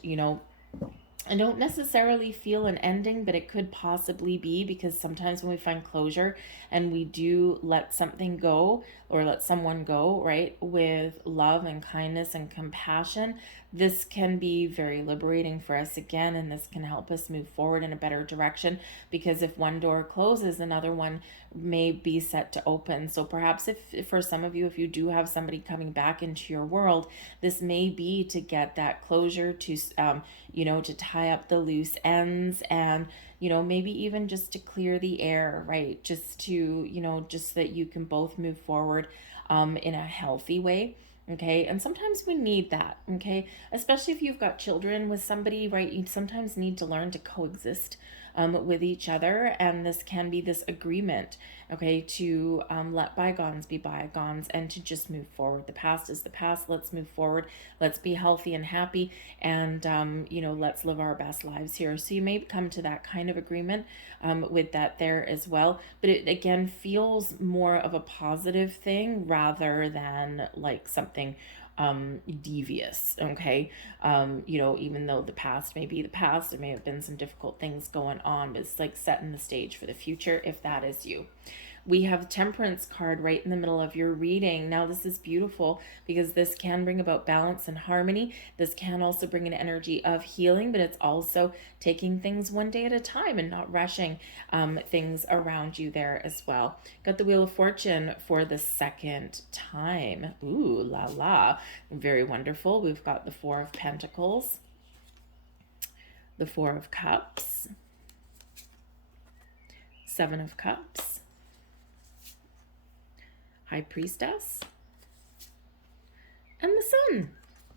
I don't necessarily feel an ending, but it could possibly be, because sometimes when we find closure and we do let something go or let someone go, right, with love and kindness and compassion, this can be very liberating for us again, and this can help us move forward in a better direction, because if one door closes, another one may be set to open. So perhaps if for some of you, if you do have somebody coming back into your world, this may be to get that closure, to to tie up the loose ends, and maybe even just to clear the air, right? Just to just so that you can both move forward in a healthy way. Okay, and sometimes we need that. Okay, especially if you've got children with somebody, right? You sometimes need to learn to coexist with each other, and this can be this agreement, okay, to let bygones be bygones and to just move forward. The past is the past. Let's move forward. Let's be healthy and happy, and let's live our best lives here. So you may come to that kind of agreement with that there as well, but it again feels more of a positive thing rather than like something devious. Okay, even though the past may be the past, there may have been some difficult things going on, but it's like setting the stage for the future if that is you. We have Temperance card right in the middle of your reading. Now this is beautiful because this can bring about balance and harmony. This can also bring an energy of healing, but it's also taking things one day at a time and not rushing things around you there as well. Got the Wheel of Fortune for the second time. Ooh, la la. Very wonderful. We've got the Four of Pentacles, the Four of Cups, Seven of Cups, High Priestess, and the Sun.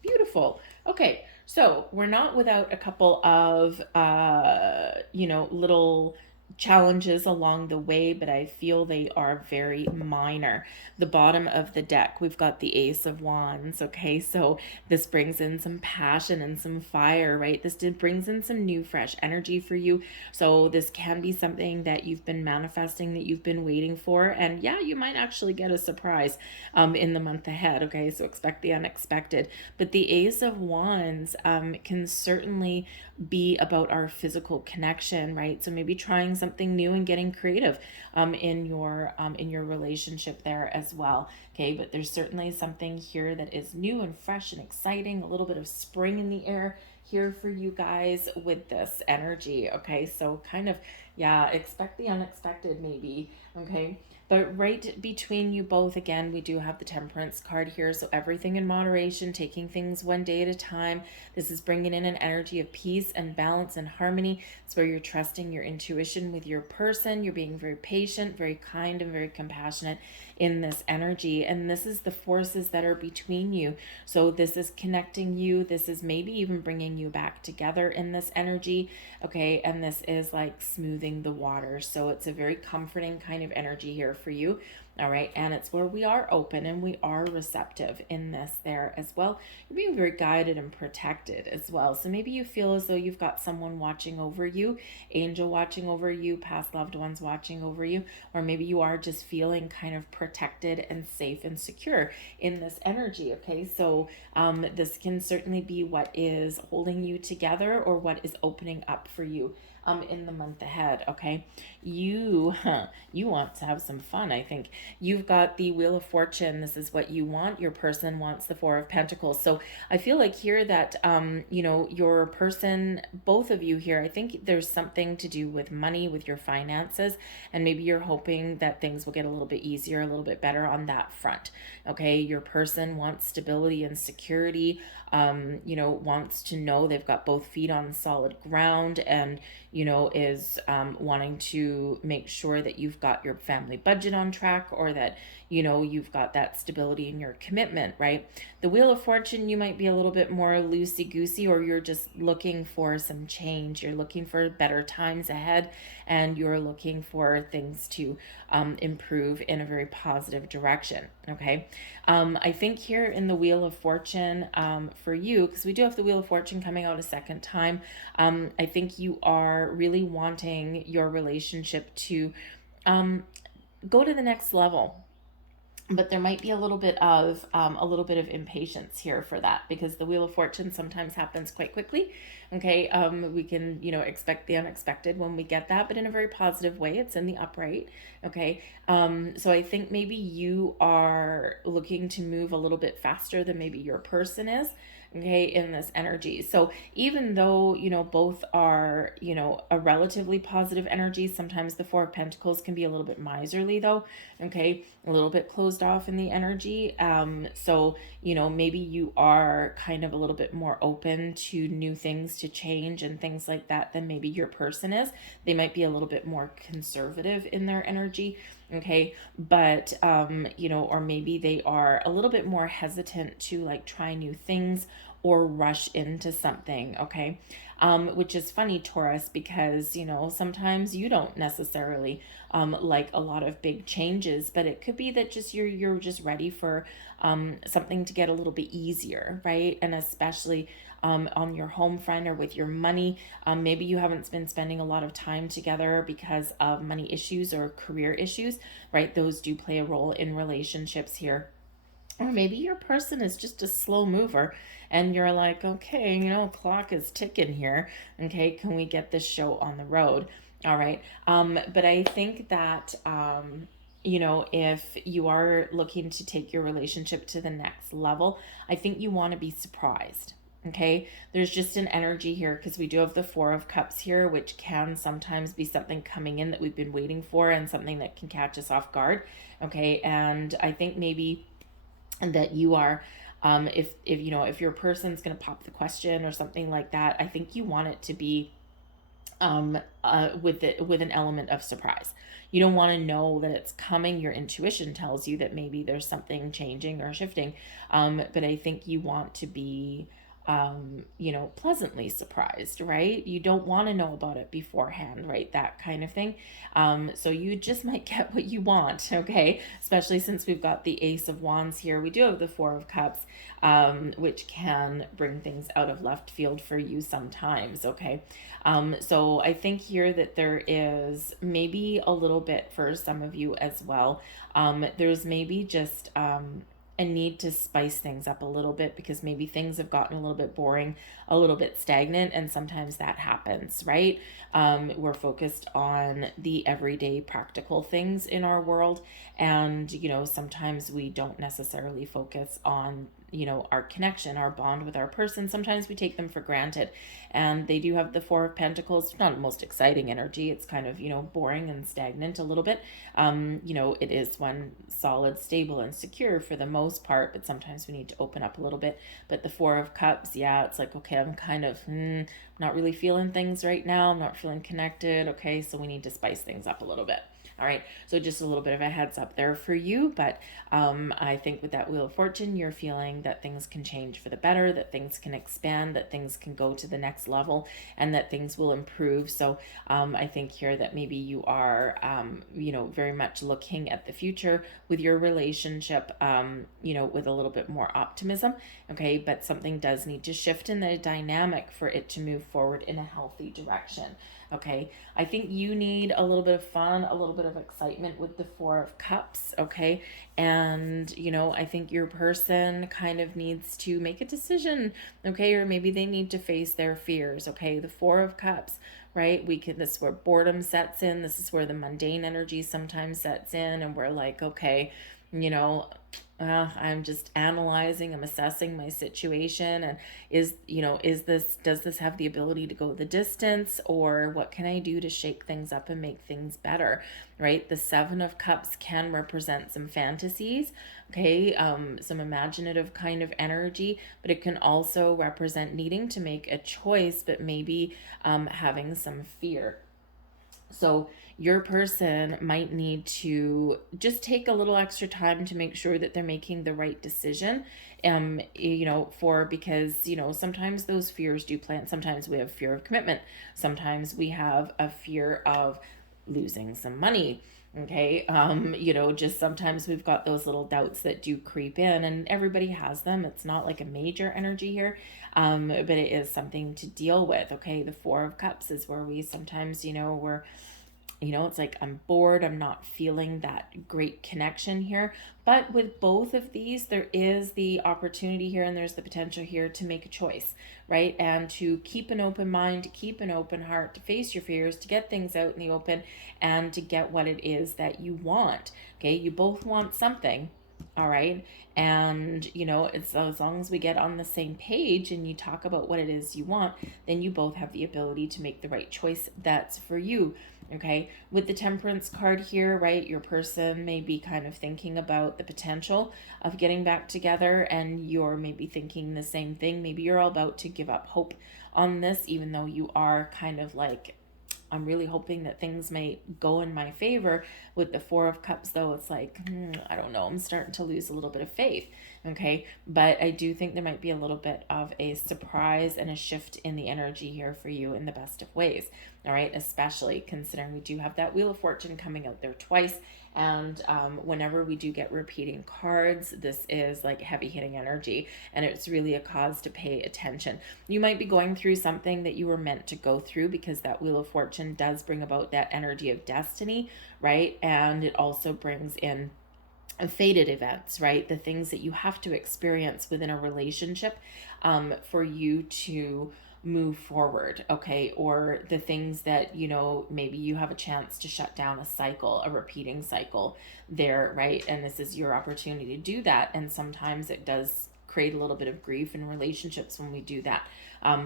Beautiful. Okay, so we're not without a couple of, little challenges along the way, but I feel they are very minor. The bottom of the deck, we've got the Ace of Wands. Okay, so this brings in some passion and some fire, right? This brings in some new fresh energy for you. So this can be something that you've been manifesting, that you've been waiting for, and yeah, you might actually get a surprise in the month ahead. Okay, so expect the unexpected. But the Ace of Wands can certainly be about our physical connection, right? So maybe trying something new and getting creative in your relationship there as well. Okay, but there's certainly something here that is new and fresh and exciting, a little bit of spring in the air here for you guys with this energy. Okay, so kind of, yeah, expect the unexpected maybe. Okay, but right between you both, again, we do have the Temperance card here. So everything in moderation, taking things one day at a time. This is bringing in an energy of peace and balance and harmony. It's where you're trusting your intuition with your person. You're being very patient, very kind, and very compassionate in this energy. And this is the forces that are between you. So this is connecting you. This is maybe even bringing you back together in this energy. Okay, and this is like smoothing the water. So it's a very comforting kind of energy here for you. All right, and it's where we are open and we are receptive in this there as well. You're being very guided and protected as well. So maybe you feel as though you've got someone watching over you, angel watching over you, past loved ones watching over you, or maybe you are just feeling kind of protected and safe and secure in this energy. Okay, so this can certainly be what is holding you together or what is opening up for you in the month ahead. Okay, you want to have some fun. I think you've got the Wheel of Fortune. This is what you want. Your person wants the Four of Pentacles. So I feel like here that your person, both of you here, I think there's something to do with money, with your finances, and maybe you're hoping that things will get a little bit easier, a little bit better on that front. Okay, your person wants stability and security, wants to know they've got both feet on solid ground, and is wanting to make sure that you've got your family budget on track, or that you've got that stability in your commitment, right? The Wheel of Fortune, you might be a little bit more loosey-goosey, or you're just looking for some change. You're looking for better times ahead, and you're looking for things to improve in a very positive direction. Okay, I think here in the Wheel of Fortune for you, because we do have the Wheel of Fortune coming out a second time, I think you are really wanting your relationship to go to the next level. but there might be a little bit of impatience here for that, because the Wheel of Fortune sometimes happens quite quickly. Okay, we can, expect the unexpected when we get that, but in a very positive way. It's in the upright. Okay, so I think maybe you are looking to move a little bit faster than maybe your person is. Okay, in this energy. So even though, both are, a relatively positive energy, sometimes the Four of Pentacles can be a little bit miserly though. Okay, a little bit closed off in the energy. So, maybe you are kind of a little bit more open to new things to change and things like that than maybe your person is. They might be a little bit more conservative in their energy. Okay, but or maybe they are a little bit more hesitant to like try new things or rush into something. Okay, which is funny, Taurus, because sometimes you don't necessarily like a lot of big changes, but it could be that just you're just ready for something to get a little bit easier, right? And especially on your home front or with your money. Maybe you haven't been spending a lot of time together because of money issues or career issues, right? Those do play a role in relationships here. Or maybe your person is just a slow mover and you're like, okay, clock is ticking here. Okay, can we get this show on the road? All right. But I think that, if you are looking to take your relationship to the next level, I think you want to be surprised. Okay, there's just an energy here because we do have the Four of Cups here, which can sometimes be something coming in that we've been waiting for and something that can catch us off guard. Okay, and I think maybe that you are if your person's going to pop the question or something like that, I think you want it to be with an element of surprise. You don't want to know that it's coming. Your intuition tells you that maybe there's something changing or shifting, but I think you want to be pleasantly surprised, right? You don't want to know about it beforehand, right? That kind of thing. So you just might get what you want, okay? Especially since we've got the Ace of Wands here. We do have the Four of Cups, which can bring things out of left field for you sometimes, okay? So I think here that there is maybe a little bit for some of you as well. There's maybe just a need to spice things up a little bit because maybe things have gotten a little bit boring, a little bit stagnant, and sometimes that happens, right? We're focused on the everyday practical things in our world, and sometimes we don't necessarily focus on our connection, our bond with our person. Sometimes we take them for granted, and they do have the Four of Pentacles. Not the most exciting energy. It's kind of boring and stagnant a little bit. It is one solid, stable, and secure for the most part, but sometimes we need to open up a little bit. But the Four of Cups, yeah, it's like, okay, I'm kind of not really feeling things right now. I'm not feeling connected. Okay, so we need to spice things up a little bit. All right, so just a little bit of a heads up there for you, but I think with that Wheel of Fortune, you're feeling that things can change for the better, that things can expand, that things can go to the next level, and that things will improve. So I think here that maybe you are, very much looking at the future with your relationship, with a little bit more optimism, okay, but something does need to shift in the dynamic for it to move forward in a healthy direction. Okay, I think you need a little bit of fun, a little bit of excitement with the Four of Cups, okay? And, I think your person kind of needs to make a decision, okay? Or maybe they need to face their fears, okay? The Four of Cups, right? This is where boredom sets in. This is where the mundane energy sometimes sets in, and we're like, okay, I'm just analyzing, I'm assessing my situation, and does this have the ability to go the distance, or what can I do to shake things up and make things better, right? The Seven of Cups can represent some fantasies, okay, some imaginative kind of energy, but it can also represent needing to make a choice, but maybe having some fear. So your person might need to just take a little extra time to make sure that they're making the right decision. Because sometimes those fears do play. Sometimes we have fear of commitment. Sometimes we have a fear of losing some money. Okay, just sometimes we've got those little doubts that do creep in, and everybody has them. It's not like a major energy here, but it is something to deal with. Okay, the Four of Cups is where we sometimes, we're It's like I'm bored, I'm not feeling that great connection here. But with both of these, there is the opportunity here and there's the potential here to make a choice, right? And to keep an open mind, to keep an open heart, to face your fears, to get things out in the open, and to get what it is that you want. Okay, you both want something. All right. And, it's as long as we get on the same page and you talk about what it is you want, then you both have the ability to make the right choice that's for you. Okay. With the Temperance card here, right, your person may be kind of thinking about the potential of getting back together, and you're maybe thinking the same thing. Maybe you're all about to give up hope on this, even though you are kind of like, I'm really hoping that things may go in my favor. With the Four of Cups, though, it's like, I don't know. I'm starting to lose a little bit of faith. Okay. But I do think there might be a little bit of a surprise and a shift in the energy here for you in the best of ways. All right. Especially considering we do have that Wheel of Fortune coming out there twice. And whenever we do get repeating cards, this is like heavy hitting energy, and it's really a cause to pay attention. You might be going through something that you were meant to go through, because that Wheel of Fortune does bring about that energy of destiny, right? And it also brings in fated events, right? The things that you have to experience within a relationship for you to move forward, okay? Or the things that, maybe you have a chance to shut down a cycle, a repeating cycle there, right? And this is your opportunity to do that. And sometimes it does create a little bit of grief in relationships when we do that,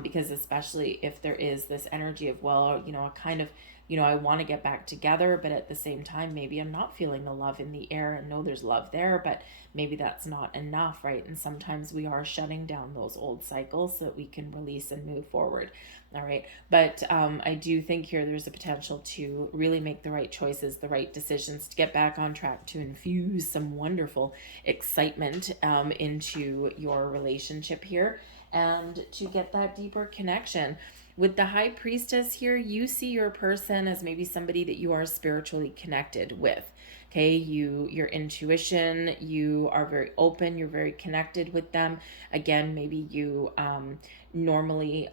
because especially if there is this energy of, well, a kind of, I want to get back together, but at the same time, maybe I'm not feeling the love in the air, and know there's love there, but maybe that's not enough, right? And sometimes we are shutting down those old cycles so that we can release and move forward. All right. But I do think here there's a potential to really make the right choices, the right decisions, to get back on track, to infuse some wonderful excitement into your relationship here, and to get that deeper connection. With the High Priestess here, you see your person as maybe somebody that you are spiritually connected with. Okay, your intuition, you are very open, you're very connected with them. Again, maybe you normally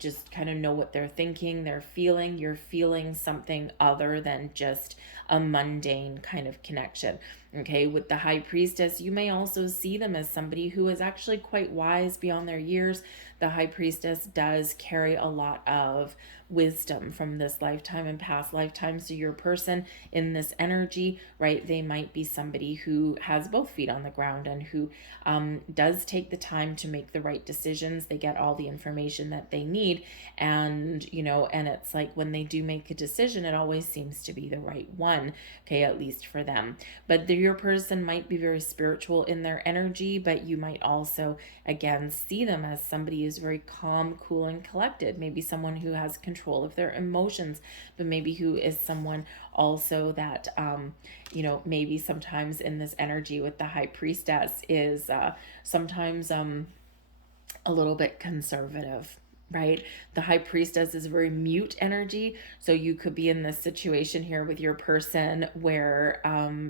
just kind of know what they're thinking, they're feeling. You're feeling something other than just a mundane kind of connection. Okay, with the High Priestess, you may also see them as somebody who is actually quite wise beyond their years. The High Priestess does carry a lot of wisdom from this lifetime and past lifetimes. So your person in this energy, right, they might be somebody who has both feet on the ground, and who does take the time to make the right decisions. They get all the information that they need, and and it's like when they do make a decision, it always seems to be the right one, okay, at least for them. But your person might be very spiritual in their energy, but you might also again see them as somebody who's very calm, cool, and collected. Maybe someone who has control of their emotions, but maybe who is someone also that maybe sometimes in this energy with the High Priestess is sometimes a little bit conservative, right? The High Priestess is a very mute energy. So you could be in this situation here with your person where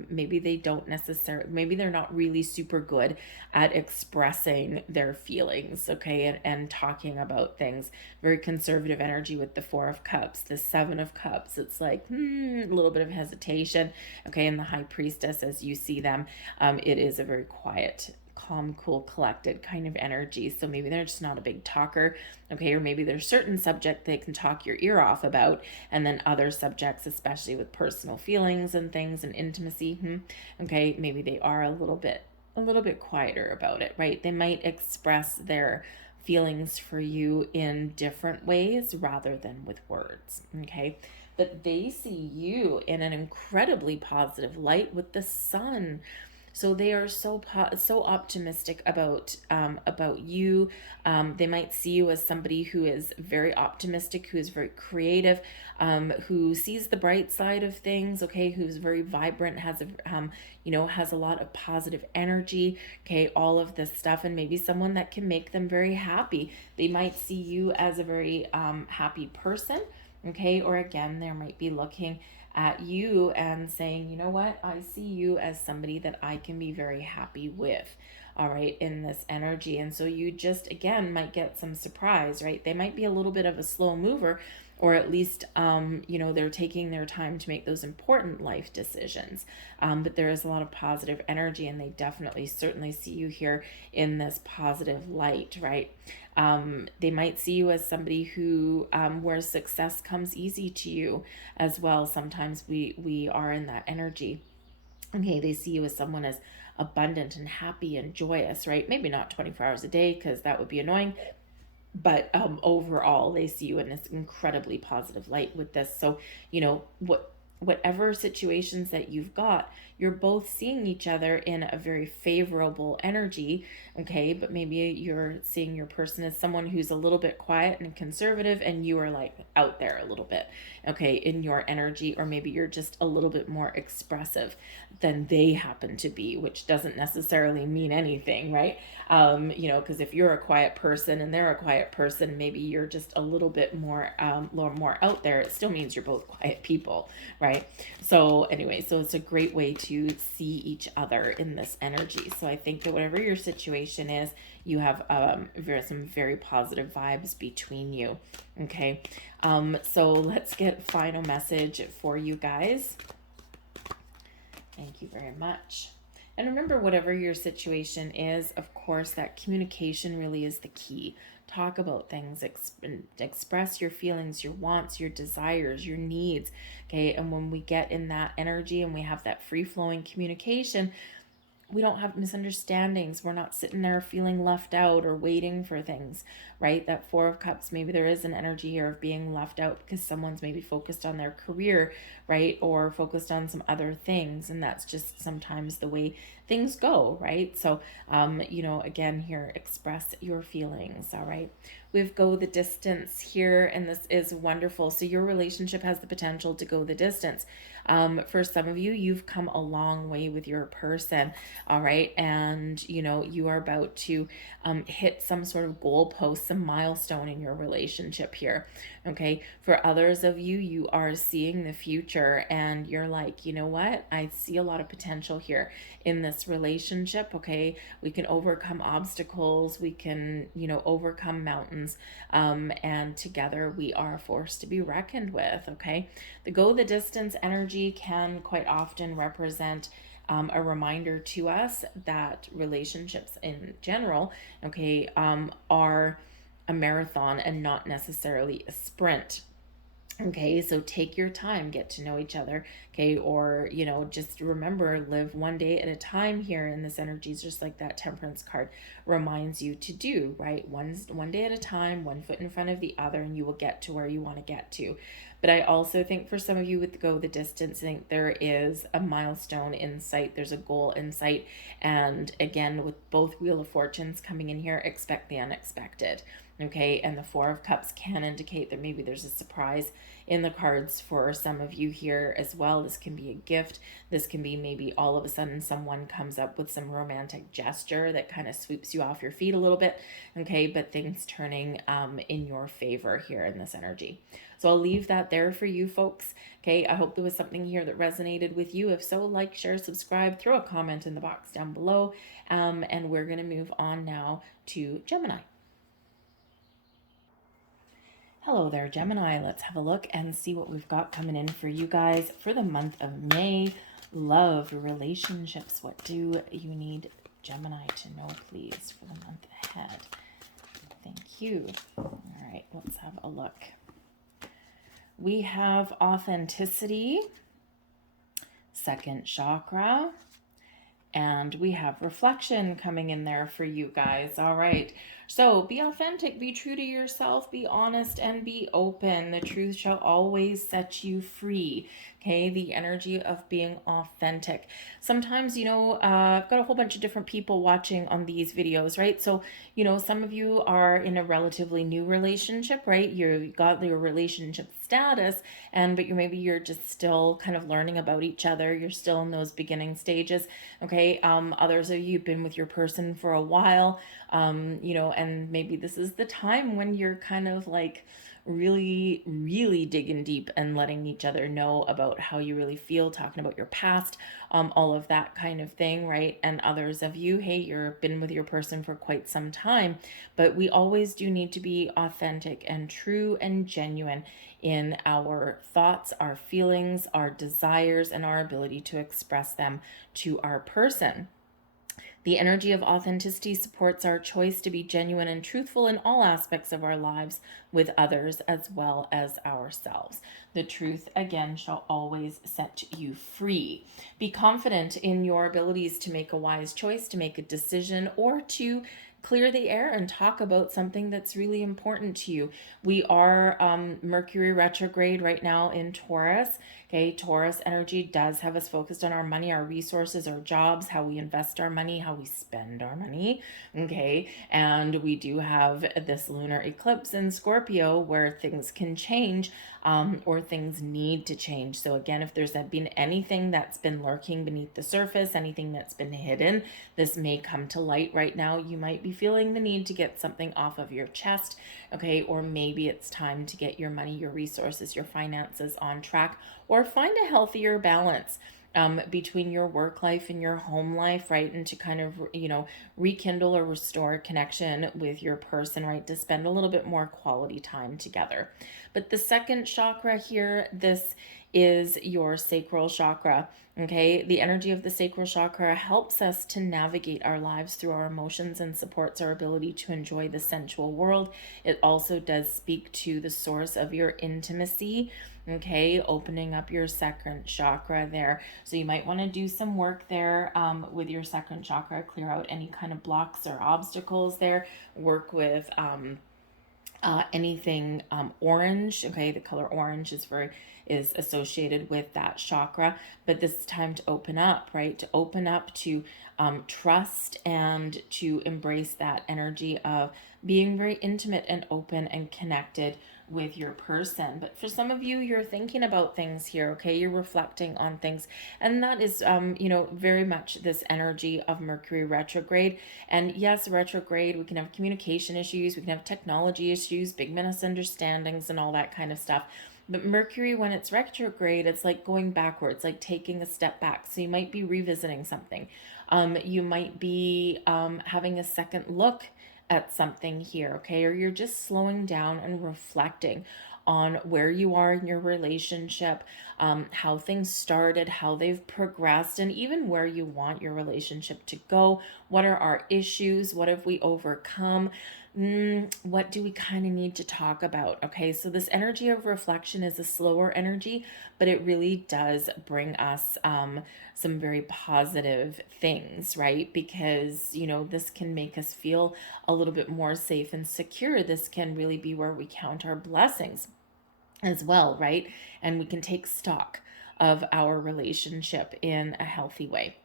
maybe they don't necessarily, maybe they're not really super good at expressing their feelings, okay, and talking about things. Very conservative energy with the Four of Cups, the Seven of Cups. It's like a little bit of hesitation, okay. And the High Priestess, as you see them, it is a very quiet, calm, cool, collected kind of energy. So maybe they're just not a big talker, okay? Or maybe there's certain subject they can talk your ear off about, and then other subjects, especially with personal feelings and things and intimacy, okay, maybe they are a little bit quieter about it, right? They might express their feelings for you in different ways rather than with words, okay? But they see you in an incredibly positive light with the Sun. So they are so optimistic about you. They might see you as somebody who is very optimistic, who is very creative, who sees the bright side of things. Okay, who's very vibrant, has a lot of positive energy. Okay, all of this stuff, and maybe someone that can make them very happy. They might see you as a very happy person. Okay, or again, they might be looking at you and saying, you know what, I see you as somebody that I can be very happy with, all right, in this energy. And so you just, again, might get some surprise, right? They might be a little bit of a slow mover, or at least, you know, they're taking their time to make those important life decisions. But there is a lot of positive energy, and they definitely, certainly see you here in this positive light, right? They might see you as somebody who, where success comes easy to you as well. Sometimes we are in that energy. Okay, they see you as someone as abundant and happy and joyous, right? Maybe not 24 hours a day, because that would be annoying, but overall they see you in this incredibly positive light with this. So, you know, whatever situations that you've got, you're both seeing each other in a very favorable energy. Okay, but maybe you're seeing your person as someone who's a little bit quiet and conservative, and you are like out there a little bit, okay, in your energy. Or maybe you're just a little bit more expressive than they happen to be, which doesn't necessarily mean anything, right? You know, because if you're a quiet person and they're a quiet person, maybe you're just a little bit more, more out there. It still means you're both quiet people, right? So anyway, so it's a great way to see each other in this energy. So I think that whatever your situation is, you have some very positive vibes between you. Okay, so let's get final message for you guys. Thank you very much. And remember, whatever your situation is, of course, that communication really is the key. Talk about things, express your feelings, your wants, your desires, your needs. Okay, and when we get in that energy and we have that free flowing communication, we don't have misunderstandings. We're not sitting there feeling left out or waiting for things, right? That Four of Cups, maybe there is an energy here of being left out because someone's maybe focused on their career, right? Or focused on some other things. And that's just sometimes the way things go, right? So, you know, again, here, express your feelings, all right? We've go the distance here, and this is wonderful. So your relationship has the potential to go the distance. For some of you, you've come a long way with your person, all right? And, you know, you are about to hit some sort of goalpost, some milestone in your relationship here, okay? For others of you, you are seeing the future, and you're like, you know what? I see a lot of potential here in this relationship, okay? We can overcome obstacles. We can, you know, overcome mountains, and together we are a force to be reckoned with, okay? The go the distance energy can quite often represent a reminder to us that relationships in general, okay, are a marathon and not necessarily a sprint. Okay, so take your time, get to know each other, okay, or, you know, just remember, live one day at a time here. And this energy is just like that Temperance card reminds you to do, right? One day at a time, one foot in front of the other, and you will get to where you want to get to. But I also think for some of you with the go the distance, I think there is a milestone in sight. There's a goal in sight. And again, with both Wheel of Fortunes coming in here, expect the unexpected. Okay, and the Four of Cups can indicate that maybe there's a surprise in the cards for some of you here as well. This can be a gift. This can be maybe all of a sudden someone comes up with some romantic gesture that kind of sweeps you off your feet a little bit. Okay, but things turning in your favor here in this energy. So I'll leave that there for you folks. Okay, I hope there was something here that resonated with you. If so, like, share, subscribe, throw a comment in the box down below. And we're going to move on now to Gemini. Hello there, Gemini. Let's have a look and see what we've got coming in for you guys for the month of May. Love, relationships. What do you need, Gemini, to know, please, for the month ahead? Thank you. All right, let's have a look. We have authenticity, second chakra, and we have reflection coming in there for you guys. All right. So be authentic, be true to yourself, be honest, and be open. The truth shall always set you free. Okay, the energy of being authentic. Sometimes, you know, I've got a whole bunch of different people watching on these videos, right? So, you know, some of you are in a relatively new relationship, right? You got your relationship status, but you're just still kind of learning about each other. You're still in those beginning stages. Okay, others of you have been with your person for a while, you know, and maybe this is the time when you're kind of like really, really digging deep and letting each other know about how you really feel, talking about your past, all of that kind of thing, right? And others of you, hey, you've been with your person for quite some time, but we always do need to be authentic and true and genuine in our thoughts, our feelings, our desires, and our ability to express them to our person. The energy of authenticity supports our choice to be genuine and truthful in all aspects of our lives with others as well as ourselves. The truth, again, shall always set you free. Be confident in your abilities to make a wise choice, to make a decision, or to clear the air and talk about something that's really important to you. We are Mercury retrograde right now in Taurus. Okay, Taurus energy does have us focused on our money, our resources, our jobs, how we invest our money, how we spend our money. Okay, and we do have this lunar eclipse in Scorpio where things can change, or things need to change. So again, if there's been anything that's been lurking beneath the surface, anything that's been hidden, this may come to light right now. You might be feeling the need to get something off of your chest, okay, or maybe it's time to get your money, your resources, your finances on track, or find a healthier balance between your work life and your home life, right? And to kind of, rekindle or restore a connection with your person, right? To spend a little bit more quality time together. But the second chakra here, this is your sacral chakra. Okay, the energy of the sacral chakra helps us to navigate our lives through our emotions and supports our ability to enjoy the sensual world. It also does speak to the source of your intimacy. Okay, opening up your second chakra there. So you might want to do some work there with your second chakra, clear out any kind of blocks or obstacles there. Work with anything orange. Okay, the color orange is associated with that chakra, but this is time to open up, right? To open up to trust and to embrace that energy of being very intimate and open and connected with your person. But for some of you, you're thinking about things here, okay? You're reflecting on things, and that is very much this energy of Mercury retrograde. And yes, retrograde, we can have communication issues, we can have technology issues, big misunderstandings, and all that kind of stuff. But Mercury, when it's retrograde, it's like going backwards, like taking a step back. So you might be revisiting something. You might be having a second look at something here, okay? Or you're just slowing down and reflecting on where you are in your relationship, how things started, how they've progressed, and even where you want your relationship to go. What are our issues? What have we overcome? What do we kind of need to talk about? Okay, so this energy of reflection is a slower energy, but it really does bring us some very positive things, right? Because, this can make us feel a little bit more safe and secure. This can really be where we count our blessings as well, right? And we can take stock of our relationship in a healthy way.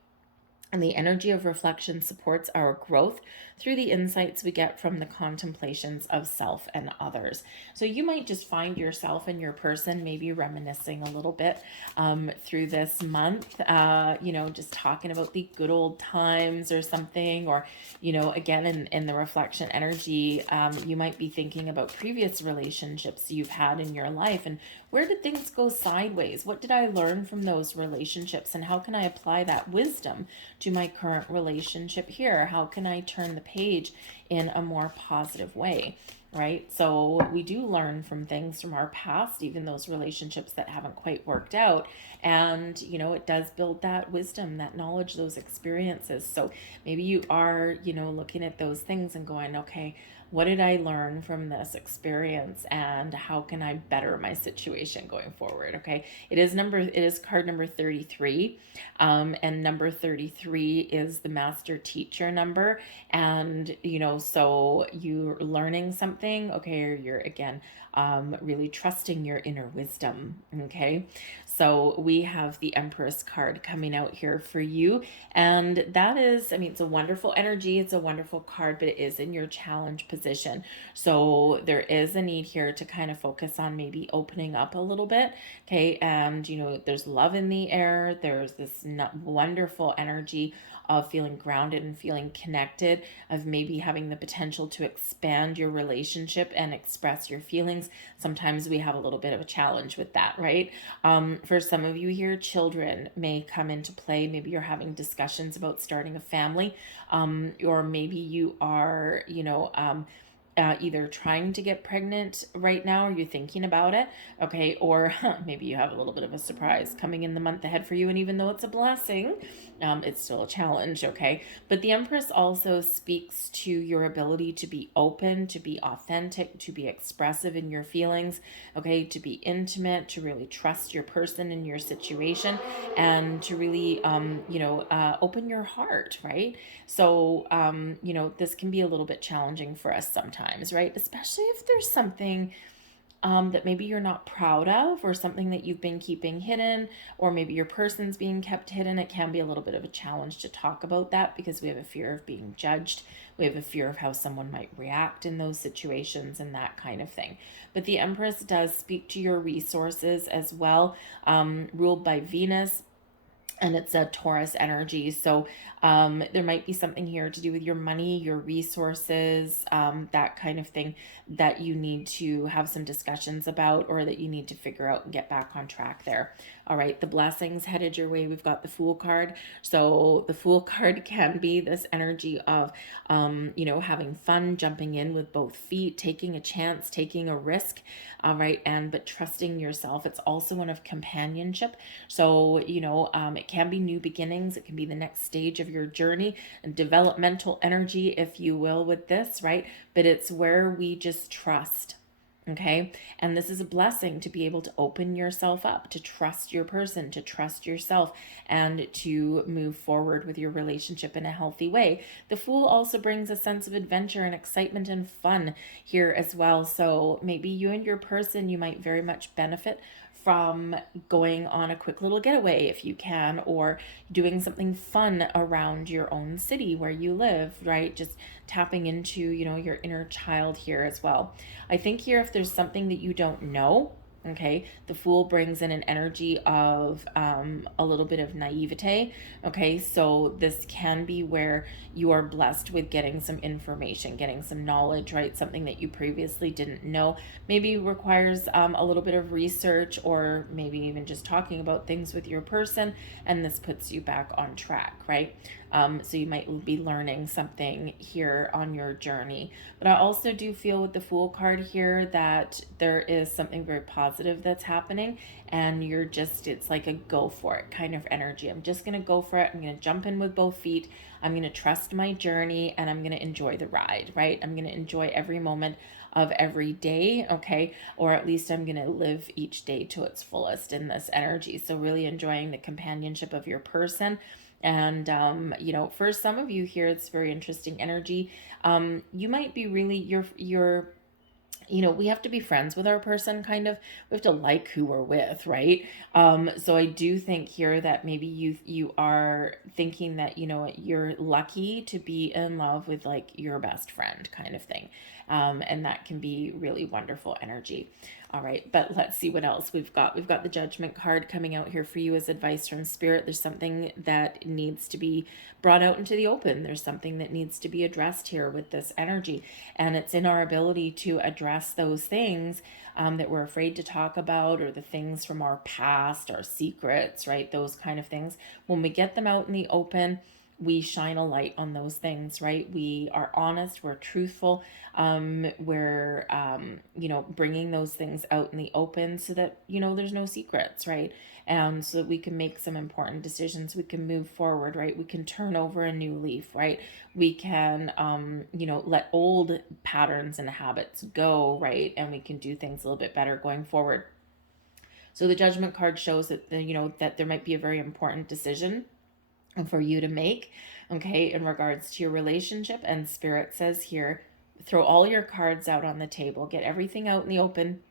And the energy of reflection supports our growth through the insights we get from the contemplations of self and others. So you might just find yourself and your person maybe reminiscing a little bit through this month, just talking about the good old times or something, or, again, in the reflection energy, you might be thinking about previous relationships you've had in your life and where did things go sideways? What did I learn from those relationships? And how can I apply that wisdom to my current relationship here? How can I turn the page in a more positive way? Right? So we do learn from things from our past, even those relationships that haven't quite worked out. And, it does build that wisdom, that knowledge, those experiences. So maybe you are, looking at those things and going, okay, what did I learn from this experience and how can I better my situation going forward? Okay. It is card number 33. And number 33 is the master teacher number. And, so you're learning something, okay, or you're again, really trusting your inner wisdom. Okay. So we have the Empress card coming out here for you. And that is, it's a wonderful energy. It's a wonderful card, but it is in your challenge position. So there is a need here to kind of focus on maybe opening up a little bit. Okay. And, there's love in the air. There's this wonderful energy of feeling grounded and feeling connected, of maybe having the potential to expand your relationship and express your feelings. Sometimes we have a little bit of a challenge with that, right? For some of you here, children may come into play. Maybe you're having discussions about starting a family, or maybe you are, either trying to get pregnant right now, or you're thinking about it, okay, or maybe you have a little bit of a surprise coming in the month ahead for you, and even though it's a blessing, it's still a challenge, okay? But the Empress also speaks to your ability to be open, to be authentic, to be expressive in your feelings, okay, to be intimate, to really trust your person in your situation, and to really, open your heart, right? So, this can be a little bit challenging for us sometimes, right? Especially if there's something that maybe you're not proud of, or something that you've been keeping hidden, or maybe your person's being kept hidden. It can be a little bit of a challenge to talk about that because we have a fear of being judged. We have a fear of how someone might react in those situations and that kind of thing. But the Empress does speak to your resources as well, ruled by Venus, and it's a Taurus energy. So there might be something here to do with your money, your resources, that kind of thing that you need to have some discussions about, or that you need to figure out and get back on track there. All right, the blessings headed your way. We've got the Fool card. So the Fool card can be this energy of, having fun, jumping in with both feet, taking a chance, taking a risk. All right, but trusting yourself. It's also one of companionship. So, it can be new beginnings. It can be the next stage of your journey, and developmental energy, if you will, with this, right? But it's where we just trust. Okay. And this is a blessing to be able to open yourself up, to trust your person, to trust yourself, and to move forward with your relationship in a healthy way. The Fool also brings a sense of adventure and excitement and fun here as well. So maybe you and your person, you might very much benefit from going on a quick little getaway if you can, or doing something fun around your own city where you live, right? Just tapping into, your inner child here as well. I think here, if there's something that you don't know, okay, the Fool brings in an energy of a little bit of naivete. Okay, so this can be where you are blessed with getting some information, getting some knowledge, right? Something that you previously didn't know. Maybe requires a little bit of research, or maybe even just talking about things with your person, and this puts you back on track, right? So you might be learning something here on your journey. But I also do feel with the Fool card here that there is something very positive that's happening, and it's like a go for it kind of energy. I'm just going to go for it. I'm going to jump in with both feet. I'm going to trust my journey, and I'm going to enjoy the ride, right? I'm going to enjoy every moment of every day, okay? Or at least I'm going to live each day to its fullest in this energy. So really enjoying the companionship of your person. And, for some of you here, it's very interesting energy. You might be really, we have to be friends with our person, kind of. We have to like who we're with, right? So I do think here that maybe you are thinking that, you're lucky to be in love with like your best friend kind of thing. And that can be really wonderful energy. All right, but let's see what else we've got. We've got the Judgment card coming out here for you as advice from Spirit. There's something that needs to be brought out into the open. There's something that needs to be addressed here with this energy. And it's in our ability to address those things that we're afraid to talk about, or the things from our past, our secrets, right? Those kind of things. When we get them out in the open, we shine a light on those things, right? We are honest, we're truthful, we're, bringing those things out in the open so that, there's no secrets, right? And so that we can make some important decisions, we can move forward, right? We can turn over a new leaf, right? We can, let old patterns and habits go, right? And we can do things a little bit better going forward. So the Judgment card shows that, that there might be a very important decision for you to make, okay, in regards to your relationship. And Spirit says here, throw all your cards out on the table, get everything out in the open,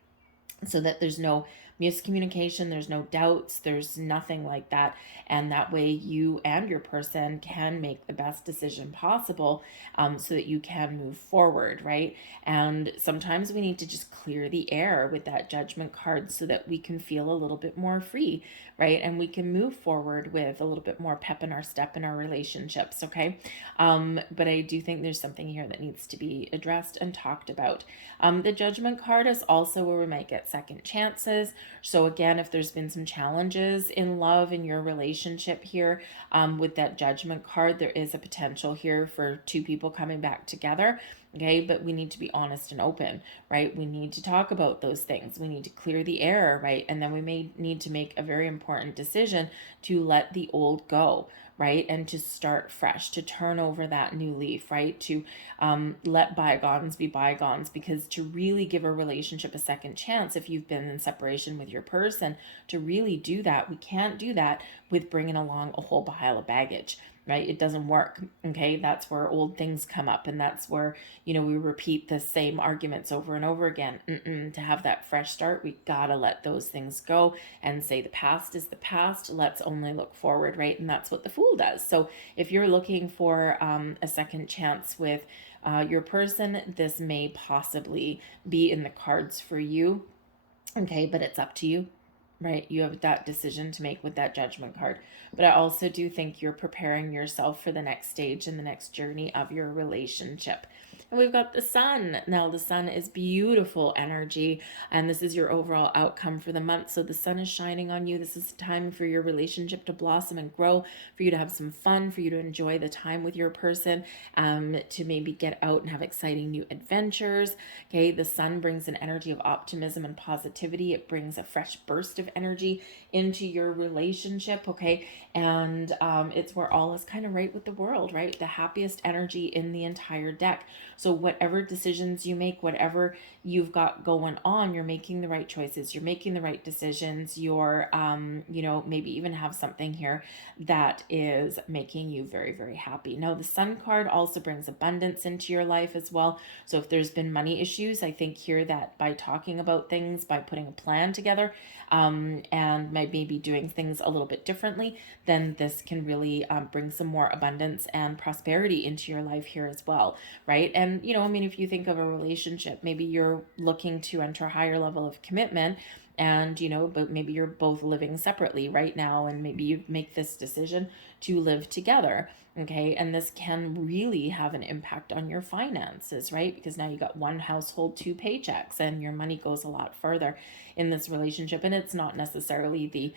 so that there's no miscommunication, there's no doubts, there's nothing like that. And that way you and your person can make the best decision possible, so that you can move forward, right? And sometimes we need to just clear the air with that Judgment card so that we can feel a little bit more free, right? And we can move forward with a little bit more pep in our step in our relationships, okay? But I do think there's something here that needs to be addressed and talked about. The Judgment card is also where we might get second chances. So again, if there's been some challenges in love in your relationship here, with that Judgment card, there is a potential here for two people coming back together. Okay, but we need to be honest and open, right? We need to talk about those things. We need to clear the air, right? And then we may need to make a very important decision to let the old go, right? And to start fresh, to turn over that new leaf, right? To let bygones be bygones, because to really give a relationship a second chance, if you've been in separation with your person, to really do that, we can't do that with bringing along a whole pile of baggage, right? It doesn't work. Okay, that's where old things come up, and that's where, we repeat the same arguments over and over again. To have that fresh start, we gotta let those things go and say the past is the past. Let's only look forward, right? And that's what the Fool does. So if you're looking for a second chance with your person, this may possibly be in the cards for you. Okay, but it's up to you, right? You have that decision to make with that Judgment card. But I also do think you're preparing yourself for the next stage and the next journey of your relationship. And we've got the Sun. Now, the Sun is beautiful energy, and this is your overall outcome for the month. So the Sun is shining on you. This is time for your relationship to blossom and grow, for you to have some fun, for you to enjoy the time with your person, to maybe get out and have exciting new adventures. Okay, the Sun brings an energy of optimism and positivity. It brings a fresh burst of energy into your relationship, okay? And it's where all is kind of right with the world, right? The happiest energy in the entire deck. So whatever decisions you make, whatever you've got going on, you're making the right choices, you're making the right decisions, you're maybe even have something here that is making you very, very happy. Now, the Sun card also brings abundance into your life as well. So if there's been money issues, I think here that by talking about things, by putting a plan together, and maybe doing things a little bit differently, then this can really bring some more abundance and prosperity into your life here as well, right? And, if you think of a relationship, maybe you're looking to enter a higher level of commitment, and but maybe you're both living separately right now, and maybe you make this decision to live together, okay? And this can really have an impact on your finances, right? Because now you got one household, two paychecks, and your money goes a lot further in this relationship. And it's not necessarily the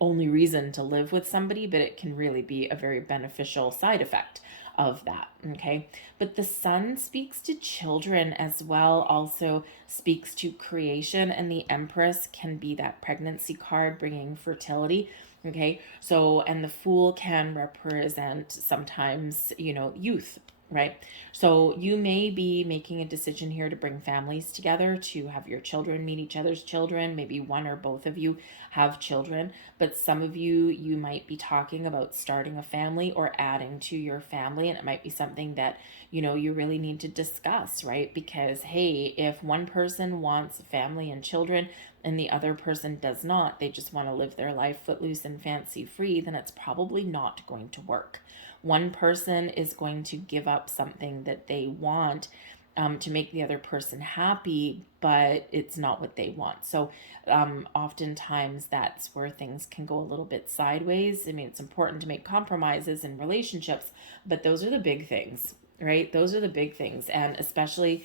only reason to live with somebody, but it can really be a very beneficial side effect of that, okay? But the Sun speaks to children as well, also speaks to creation, and the Empress can be that pregnancy card bringing fertility, okay? So, and the Fool can represent sometimes, youth, right? So you may be making a decision here to bring families together, to have your children meet each other's children. Maybe one or both of you have children, but some of you might be talking about starting a family or adding to your family, and it might be something that you really need to discuss, right? Because hey, if one person wants family and children and the other person does not, they just want to live their life footloose and fancy free, then it's probably not going to work. One person is going to give up something that they want, to make the other person happy, but it's not what they want. So oftentimes that's where things can go a little bit sideways. I mean, it's important to make compromises in relationships, but those are the big things, right? Those are the big things. And especially,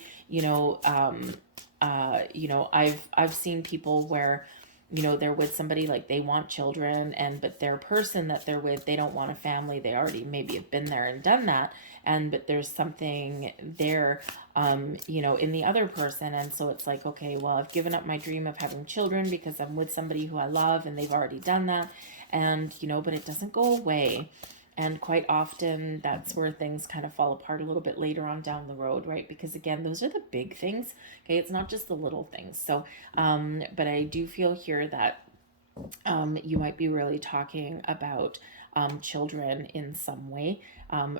I've seen people where they're with somebody, like they want children, but their person that they're with, they don't want a family. They already maybe have been there and done that, but there's something there, in the other person. And so it's like, okay, well, I've given up my dream of having children because I'm with somebody who I love and they've already done that, and but it doesn't go away. And quite often that's where things kind of fall apart a little bit later on down the road, right? Because again, those are the big things. Okay, it's not just the little things. So but I do feel here that You might be really talking about children in some way,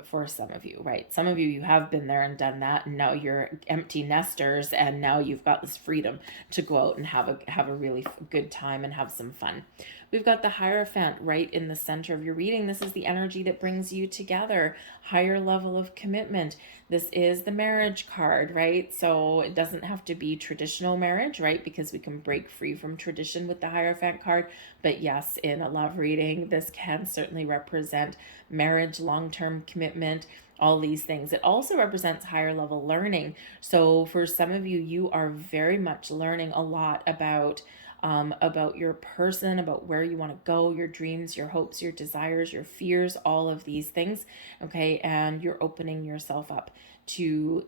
for some of you, right? Some of you, you have been there and done that, and now you're empty nesters, and now you've got this freedom to go out and have a really good time and have some fun. We've got the Hierophant right in the center of your reading. This is the energy that brings you together, higher level of commitment. This is the marriage card, right? So it doesn't have to be traditional marriage, right? Because we can break free from tradition with the Hierophant card. But yes, in a love reading, this can certainly represent marriage, long-term commitment, all these things. It also represents higher level learning. So for some of you, you are very much learning a lot about your person, about where you want to go, your dreams, your hopes, your desires, your fears, all of these things. Okay. And you're opening yourself up to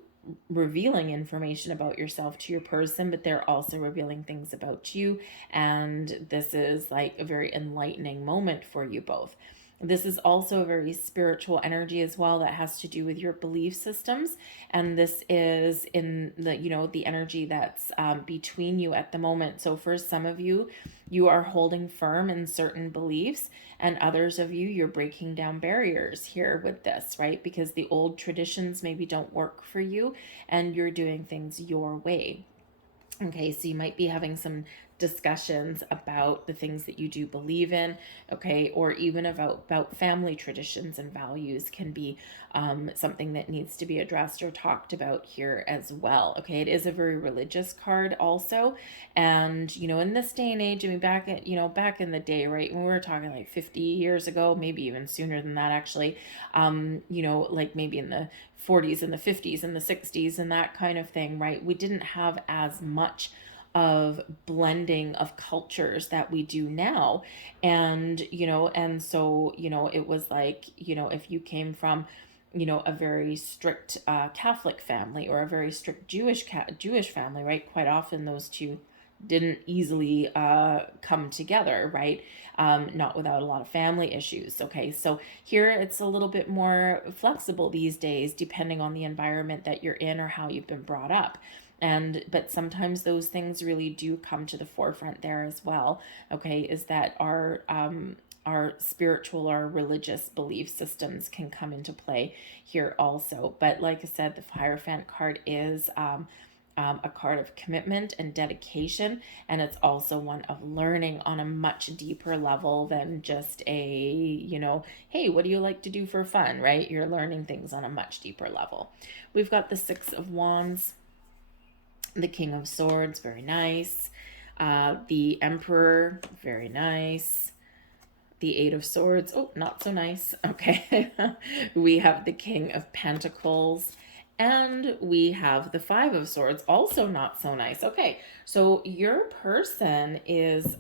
revealing information about yourself to your person, but they're also revealing things about you. And this is like a very enlightening moment for you both. This is also a very spiritual energy as well that has to do with your belief systems. And this is in the, the energy that's between you at the moment. So for some of you, you are holding firm in certain beliefs, and others of you, you're breaking down barriers here with this, right? Because the old traditions maybe don't work for you and you're doing things your way. Okay, so you might be having some discussions about the things that you do believe in, okay, or even about family traditions and values can be something that needs to be addressed or talked about here as well. Okay, it is a very religious card also, and in this day and age, I mean, back in the day, right, when we were talking like 50 years ago, maybe even sooner than that, actually, like maybe in the 40s and the 50s and the 60s and that kind of thing, right? We didn't have as much of blending of cultures that we do now. And it was like, if you came from a very strict Catholic family or a very strict Jewish family, right? Quite often those two didn't easily come together, right? Not without a lot of family issues. Okay, so here it's a little bit more flexible these days, depending on the environment that you're in or how you've been brought up. But sometimes those things really do come to the forefront there as well. Okay, is that our spiritual or religious belief systems can come into play here also. But like I said, the Hierophant card is a card of commitment and dedication, and it's also one of learning on a much deeper level than just hey, what do you like to do for fun, right? You're learning things on a much deeper level. We've got the Six of Wands, the King of Swords, very nice. The Emperor, very nice. The Eight of Swords, oh, not so nice. Okay. We have the King of Pentacles. And we have the Five of Swords, also not so nice. Okay, so your person is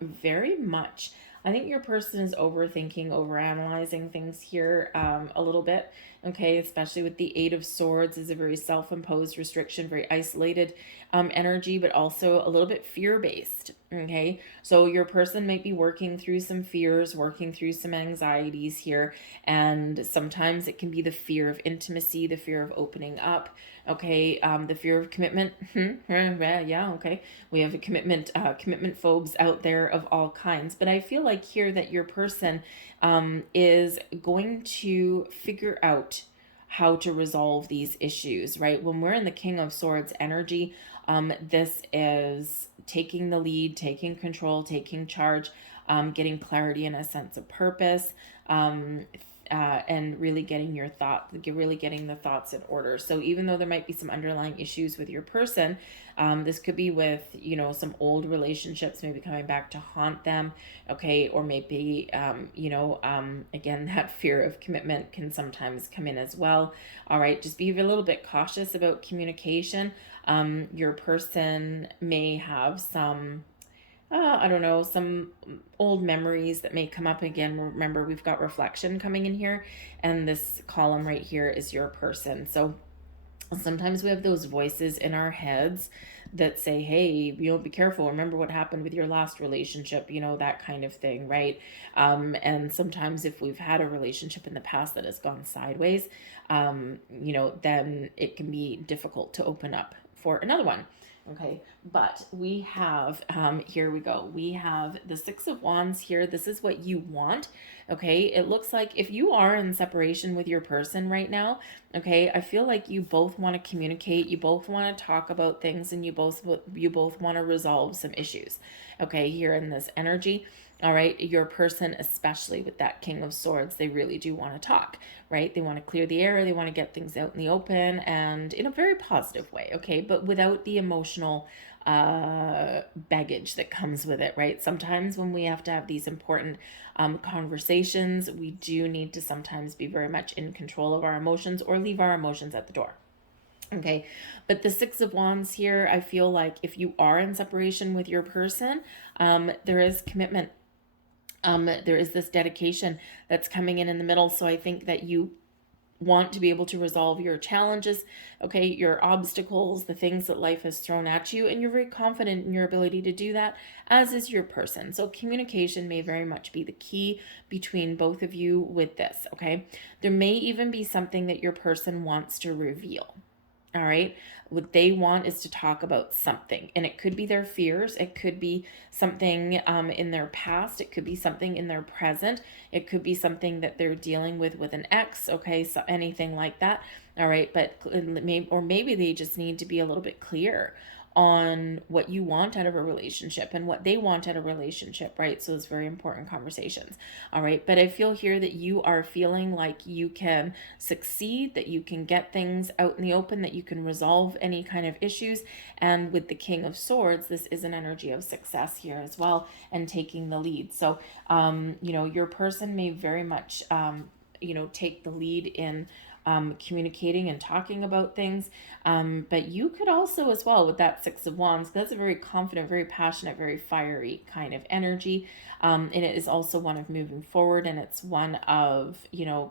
very much, I think your person is overthinking, overanalyzing things here a little bit. Okay, especially with the Eight of Swords is a very self-imposed restriction, very isolated energy, but also a little bit fear-based. Okay, so your person might be working through some fears, working through some anxieties here, and sometimes it can be the fear of intimacy, the fear of opening up. Okay, the fear of commitment. Yeah, okay. We have a commitment phobes out there of all kinds, but I feel like here that your person is going to figure out how to resolve these issues, right? When we're in the King of Swords energy, this is taking the lead, taking control, taking charge, getting clarity and a sense of purpose, and really getting the thoughts in order. So even though there might be some underlying issues with your person, this could be with, some old relationships maybe coming back to haunt them, okay? Or maybe, again, that fear of commitment can sometimes come in as well. All right, just be a little bit cautious about communication. Your person may have some I don't know, some old memories that may come up again. Remember, we've got reflection coming in here, and this column right here is your person. So sometimes we have those voices in our heads that say, hey, be careful. Remember what happened with your last relationship, that kind of thing, right? And sometimes if we've had a relationship in the past that has gone sideways, then it can be difficult to open up for another one. Okay, but we have, here we go. We have the Six of Wands here. This is what you want. Okay, it looks like if you are in separation with your person right now, okay, I feel like you both want to communicate, you both want to talk about things, and you both want to resolve some issues. Okay, here in this energy. All right, your person, especially with that King of Swords, they really do want to talk, right? They want to clear the air, they want to get things out in the open and in a very positive way, okay? But without the emotional baggage that comes with it, right? Sometimes when we have to have these important conversations, we do need to sometimes be very much in control of our emotions or leave our emotions at the door. Okay, but the Six of Wands here, I feel like if you are in separation with your person, there is commitment. There is this dedication that's coming in the middle. So I think that you want to be able to resolve your challenges, okay, your obstacles, the things that life has thrown at you, and you're very confident in your ability to do that, as is your person. So communication may very much be the key between both of you with this, okay? There may even be something that your person wants to reveal. All right. What they want is to talk about something, and it could be their fears. It could be something in their past. It could be something in their present. It could be something that they're dealing with an ex. Okay. So anything like that. All right. But maybe they just need to be a little bit clear on what you want out of a relationship and what they want out of a relationship, right? So it's very important conversations. All right. But I feel here that you are feeling like you can succeed, that you can get things out in the open, that you can resolve any kind of issues. And with the King of Swords, this is an energy of success here as well and taking the lead. So, your person may very much, take the lead in communicating and talking about things. But you could also, as well, with that Six of Wands, that's a very confident, very passionate, very fiery kind of energy. And it is also one of moving forward, and it's one of,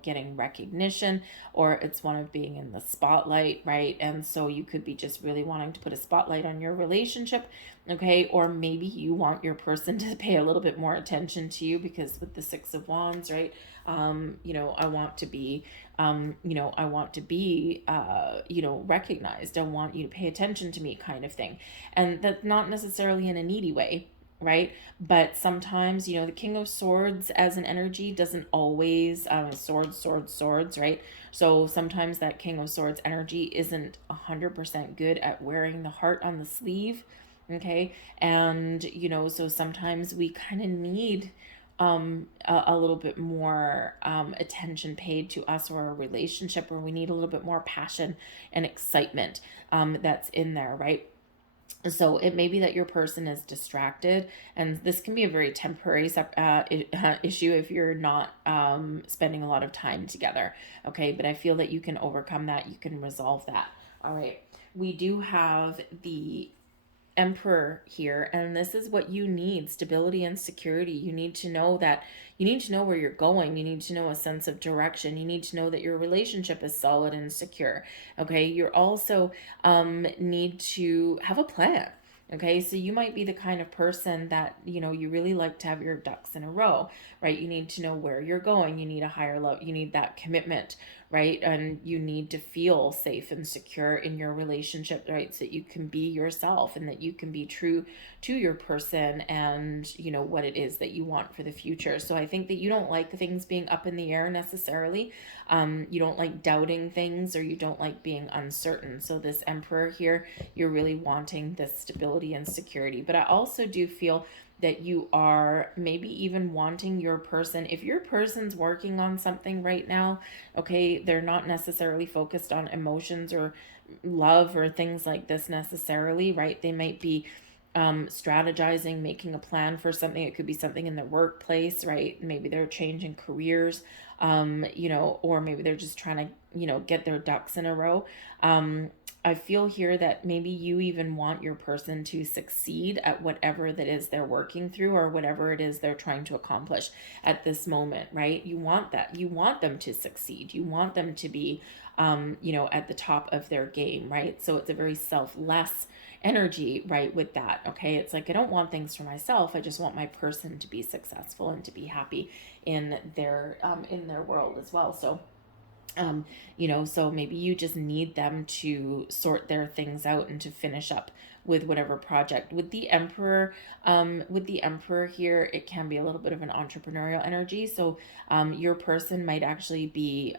getting recognition, or it's one of being in the spotlight, right? And so you could be just really wanting to put a spotlight on your relationship, okay? Or maybe you want your person to pay a little bit more attention to you, because with the Six of Wands, right? I want to be, recognized. I want you to pay attention to me, kind of thing. And that's not necessarily in a needy way, right? But sometimes, the King of Swords as an energy doesn't always, swords, right? So sometimes that King of Swords energy isn't 100% good at wearing the heart on the sleeve, okay? And, so sometimes we kind of need a little bit more attention paid to us or a relationship, or we need a little bit more passion and excitement that's in there, right? So it may be that your person is distracted, and this can be a very temporary issue if you're not spending a lot of time together, okay? But I feel that you can overcome that, you can resolve that. All right, we do have the Emperor here, and this is what you need: stability and security. You need to know where you're going. You need to know a sense of direction. You need to know that your relationship is solid and secure. Okay, you're also need to have a plan. Okay, so you might be the kind of person that, you really like to have your ducks in a row, right? You need to know where you're going. You need a higher level, you need that commitment, right? And you need to feel safe and secure in your relationship, right? So that you can be yourself and that you can be true to your person and, what it is that you want for the future. So I think that you don't like things being up in the air necessarily. You don't like doubting things, or you don't like being uncertain. So this Emperor here, you're really wanting this stability and security. But I also do feel that you are maybe even wanting your person, if your person's working on something right now, okay, they're not necessarily focused on emotions or love or things like this necessarily, right? They might be strategizing, making a plan for something. It could be something in their workplace, right? Maybe they're changing careers, or maybe they're just trying to, get their ducks in a row. I feel here that maybe you even want your person to succeed at whatever that is they're working through, or whatever it is they're trying to accomplish at this moment, right? You want that. You want them to succeed. You want them to be, at the top of their game, right? So it's a very selfless energy, right, with that. Okay, it's like, I don't want things for myself. I just want my person to be successful and to be happy in their world as well. So so maybe you just need them to sort their things out and to finish up with whatever project. With the Emperor here, it can be a little bit of an entrepreneurial energy. So your person might actually be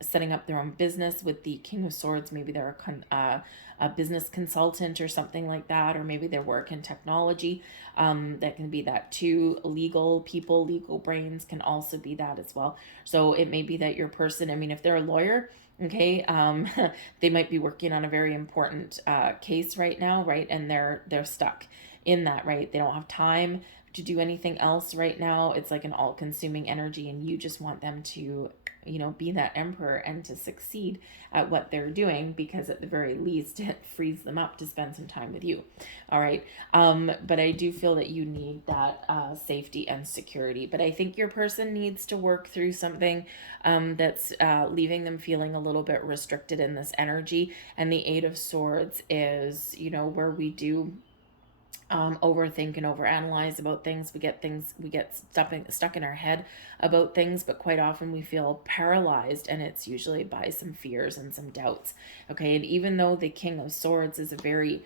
setting up their own business. With the King of Swords, maybe they're a business consultant or something like that, or maybe they work in technology. That can be that too. Legal people, legal brains can also be that as well. So it may be that your person, I mean, if they're a lawyer, okay, they might be working on a very important case right now, right? And they're stuck in that, right? They don't have time to do anything else right now. It's like an all-consuming energy, and you just want them to, be that emperor and to succeed at what they're doing, because at the very least it frees them up to spend some time with you. All right. But I do feel that you need that safety and security. But I think your person needs to work through something that's leaving them feeling a little bit restricted in this energy. And the Eight of Swords is, where we do overthink and overanalyze about things. We get stuck in our head about things, but quite often we feel paralyzed, and it's usually by some fears and some doubts. Okay, and even though the King of Swords is a very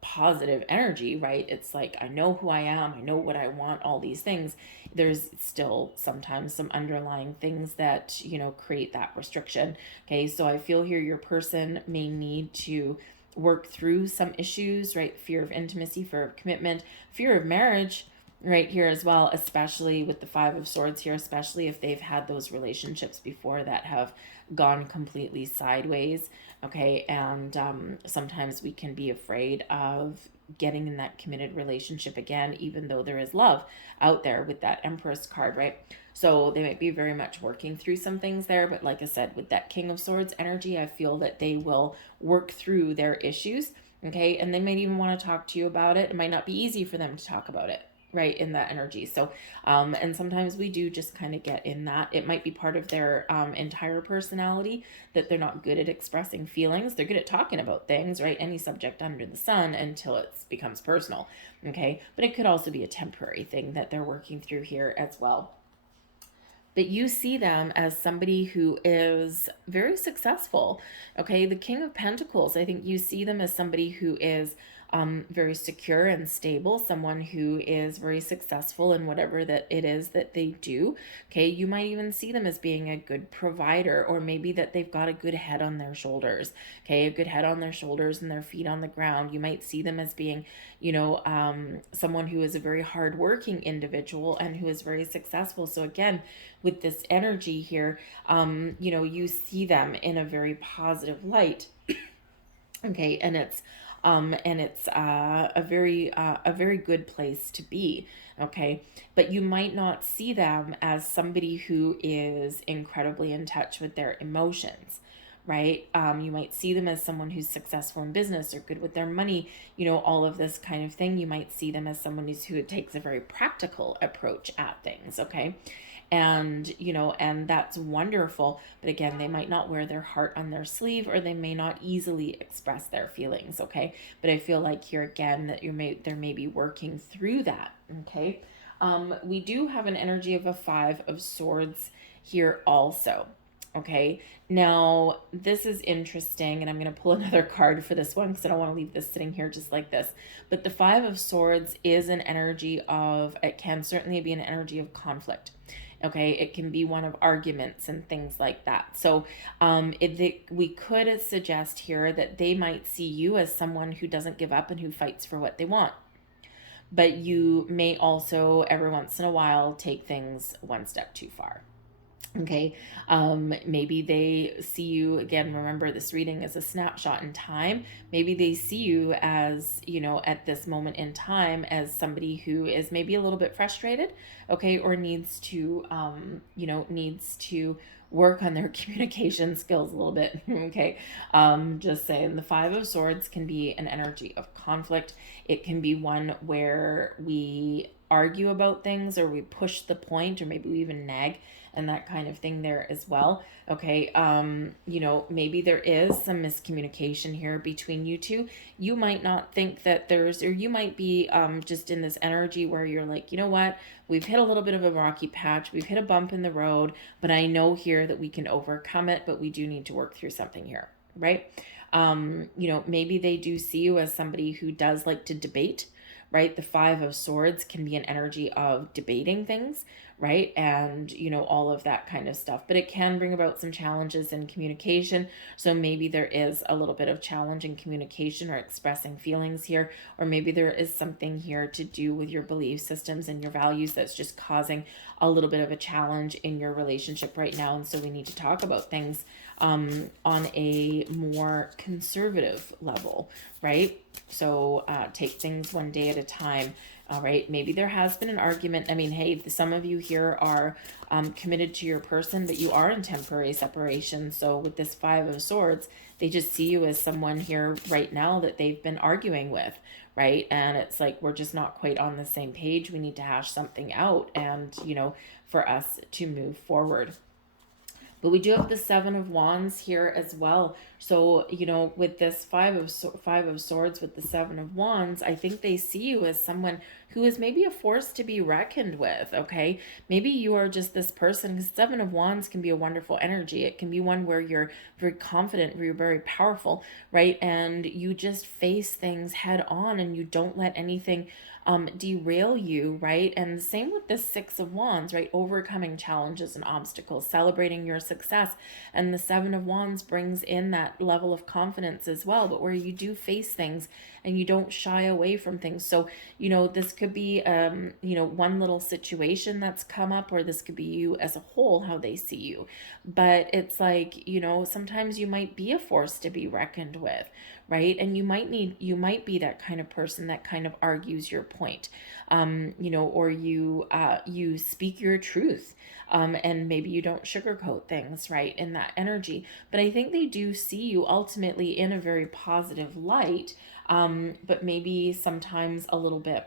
positive energy, right? It's like, I know who I am, I know what I want, all these things. There's still sometimes some underlying things that, create that restriction. Okay, so I feel here your person may need to work through some issues, right? Fear of intimacy, fear of commitment, fear of marriage, right here as well, especially with the Five of Swords here, especially if they've had those relationships before that have gone completely sideways. Okay, and sometimes we can be afraid of getting in that committed relationship again, even though there is love out there with that Empress card, right? So they might be very much working through some things there. But like I said, with that King of Swords energy, I feel that they will work through their issues. Okay, and they might even want to talk to you about it. It might not be easy for them to talk about it, right, in that energy. So and sometimes we do just kind of get in that. It might be part of their entire personality that they're not good at expressing feelings. They're good at talking about things, right? Any subject under the sun, until it becomes personal. Okay, but it could also be a temporary thing that they're working through here as well. But you see them as somebody who is very successful. Okay, the King of Pentacles, I think you see them as somebody who is very secure and stable, someone who is very successful in whatever that it is that they do. Okay, you might even see them as being a good provider, or maybe that they've got a good head on their shoulders. Okay, a good head on their shoulders and their feet on the ground. You might see them as being, someone who is a very hardworking individual and who is very successful. So again, with this energy here, you see them in a very positive light. Okay, and it's a very good place to be. Okay, but you might not see them as somebody who is incredibly in touch with their emotions, right? You might see them as someone who's successful in business or good with their money, all of this kind of thing. You might see them as someone who takes a very practical approach at things. Okay, and that's wonderful. But again, they might not wear their heart on their sleeve, or they may not easily express their feelings. Okay, but I feel like here again that they're maybe working through that. Okay, we do have an energy of a Five of Swords here also. Okay, now this is interesting, and I'm going to pull another card for this one because I don't want to leave this sitting here just like this. But the Five of Swords is an energy it can certainly be an energy of conflict. Okay, it can be one of arguments and things like that. So we could suggest here that they might see you as someone who doesn't give up and who fights for what they want. But you may also, every once in a while, take things one step too far. Okay, maybe they see you, again, remember this reading is a snapshot in time. Maybe they see you as, at this moment in time, as somebody who is maybe a little bit frustrated, okay, or needs to work on their communication skills a little bit. Okay, just saying, the Five of Swords can be an energy of conflict. It can be one where we argue about things, or we push the point, or maybe we even nag and that kind of thing there as well. Okay, maybe there is some miscommunication here between you two. You might not think that or you might be just in this energy where you're like, you know what, we've hit a little bit of a rocky patch, we've hit a bump in the road, but I know here that we can overcome it, but we do need to work through something here, right? Maybe they do see you as somebody who does like to debate, right? The Five of Swords can be an energy of debating things, right? And, all of that kind of stuff. But it can bring about some challenges in communication. So maybe there is a little bit of challenge in communication or expressing feelings here, or maybe there is something here to do with your belief systems and your values that's just causing a little bit of a challenge in your relationship right now. And so we need to talk about things on a more conservative level, right? So take things one day at a time. All right, maybe there has been an argument. I mean, hey, some of you here are committed to your person, but you are in temporary separation. So with this Five of Swords, they just see you as someone here right now that they've been arguing with, right? And it's like, we're just not quite on the same page. We need to hash something out and, for us to move forward. But we do have the Seven of Wands here as well. So, with this Five of Swords with the Seven of Wands, I think they see you as someone who is maybe a force to be reckoned with, okay? Maybe you are just this person, because Seven of Wands can be a wonderful energy. It can be one where you're very confident, where you're very powerful, right? And you just face things head on and you don't let anything derail you, right? And same with the Six of Wands, right? Overcoming challenges and obstacles, celebrating your success. And the Seven of Wands brings in that level of confidence as well, but where you do face things and you don't shy away from things. So, this could be, one little situation that's come up, or this could be you as a whole, how they see you. But it's like, sometimes you might be a force to be reckoned with, right? And you might be that kind of person that kind of argues your point, or you speak your truth, and maybe you don't sugarcoat things, right, in that energy. But I think they do see you ultimately in a very positive light, but maybe sometimes a little bit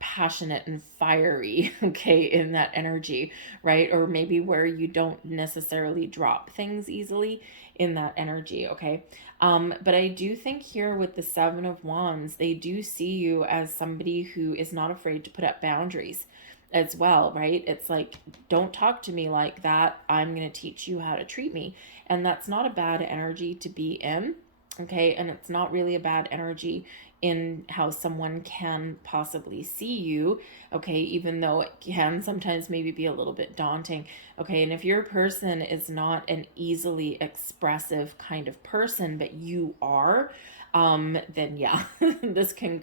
passionate and fiery, okay, in that energy, right? Or maybe where you don't necessarily drop things easily in that energy, okay? But I do think here with the Seven of Wands, they do see you as somebody who is not afraid to put up boundaries as well, right? It's like, don't talk to me like that. I'm going to teach you how to treat me. And that's not a bad energy to be in, okay? And it's not really a bad energy in how someone can possibly see you, okay, even though it can sometimes maybe be a little bit daunting, okay? And if your person is not an easily expressive kind of person, but you are, then yeah, this can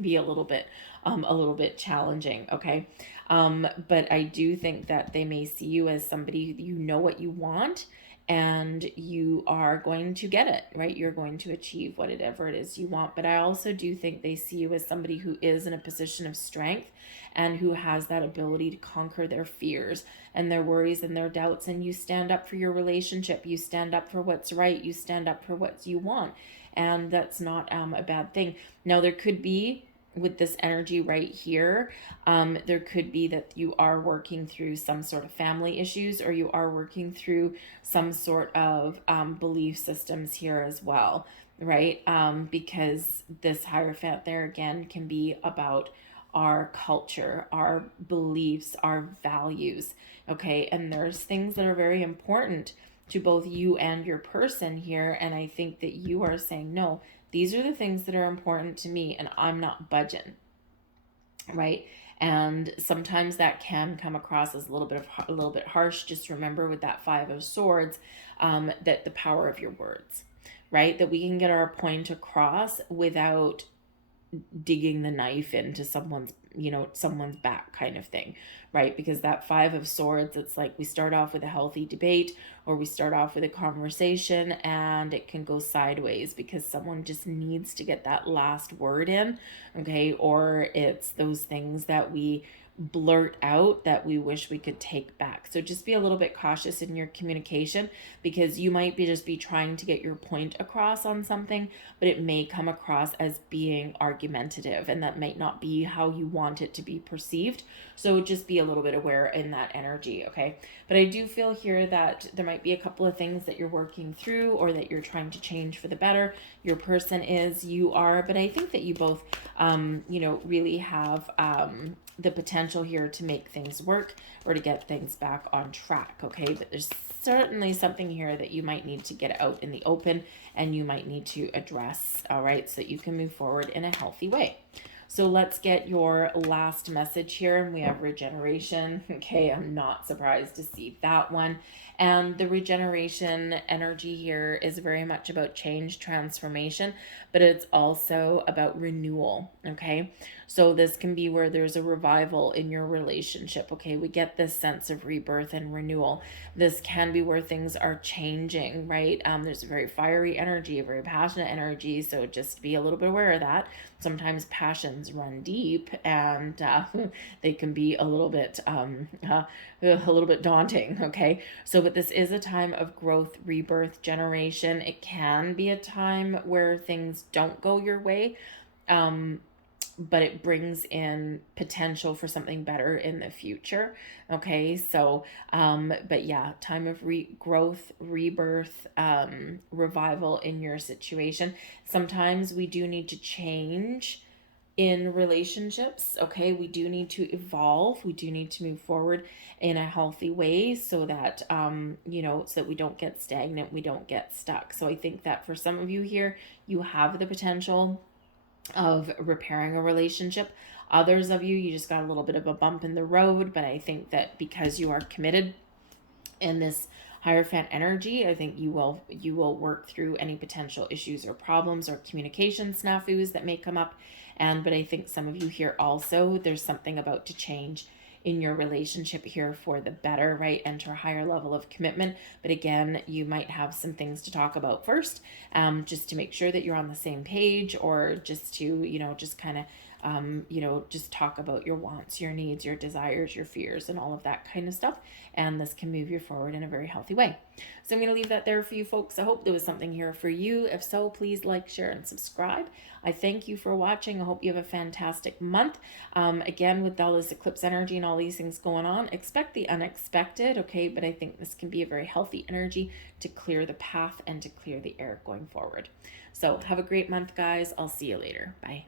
be a little bit challenging, okay? But I do think that they may see you as somebody, what you want, and you are going to get it, right? You're going to achieve whatever it is you want. But I also do think they see you as somebody who is in a position of strength and who has that ability to conquer their fears and their worries and their doubts. And you stand up for your relationship. You stand up for what's right. You stand up for what you want. And that's not a bad thing. Now, there could be, with this energy right here, there could be that you are working through some sort of family issues, or you are working through some sort of belief systems here as well, right? Because this Hierophant there again can be about our culture, our beliefs, our values, okay? And there's things that are very important to both you and your person here, and I think that you are saying, no, these are the things that are important to me, and I'm not budging, right? And sometimes that can come across as a little bit harsh. Just remember with that Five of Swords, that the power of your words, right? That we can get our point across without digging the knife into someone's back, kind of thing, right? Because that Five of Swords, it's like we start off with a healthy debate, or we start off with a conversation, and it can go sideways because someone just needs to get that last word in, okay? Or it's those things that we blurt out that we wish we could take back. So just be a little bit cautious in your communication, because you might be trying to get your point across on something, but it may come across as being argumentative, and that might not be how you want want it to be perceived. So just be a little bit aware in that energy, okay? But I do feel here that there might be a couple of things that you're working through or that you're trying to change for the better. Your person is, you are, but I think that you both, really have the potential here to make things work or to get things back on track, okay? But there's certainly something here that you might need to get out in the open and you might need to address, all right, so that you can move forward in a healthy way. So let's get your last message here. We have regeneration. Okay, I'm not surprised to see that one. And the regeneration energy here is very much about change, transformation, but it's also about renewal, okay? So this can be where there's a revival in your relationship, okay? We get this sense of rebirth and renewal. This can be where things are changing, right? There's a very fiery energy, a very passionate energy, so just be a little bit aware of that. Sometimes passions run deep and they can be a little bit daunting, okay? So, but this is a time of growth, rebirth, generation. It can be a time where things don't go your way, but it brings in potential for something better in the future. Okay, so but yeah, time of growth, rebirth, revival in your situation. Sometimes we do need to change in relationships, okay? We do need to evolve, we do need to move forward in a healthy way so that so that we don't get stagnant, we don't get stuck. So I think that for some of you here, you have the potential of repairing a relationship. Others of you, you just got a little bit of a bump in the road, but I think that because you are committed in this Hierophant energy, I think you will work through any potential issues or problems or communication snafus that may come up. But I think some of you here also, there's something about to change in your relationship here for the better, right? Enter a higher level of commitment. But again, you might have some things to talk about first, just to make sure that you're on the same page, or just to, just kind of, just talk about your wants, your needs, your desires, your fears, and all of that kind of stuff. And this can move you forward in a very healthy way. So I'm going to leave that there for you folks. I hope there was something here for you. If so, please like, share, and subscribe. I thank you for watching. I hope you have a fantastic month. Again, with all this eclipse energy and all these things going on, expect the unexpected, okay? But I think this can be a very healthy energy to clear the path and to clear the air going forward. So have a great month, guys. I'll see you later. Bye.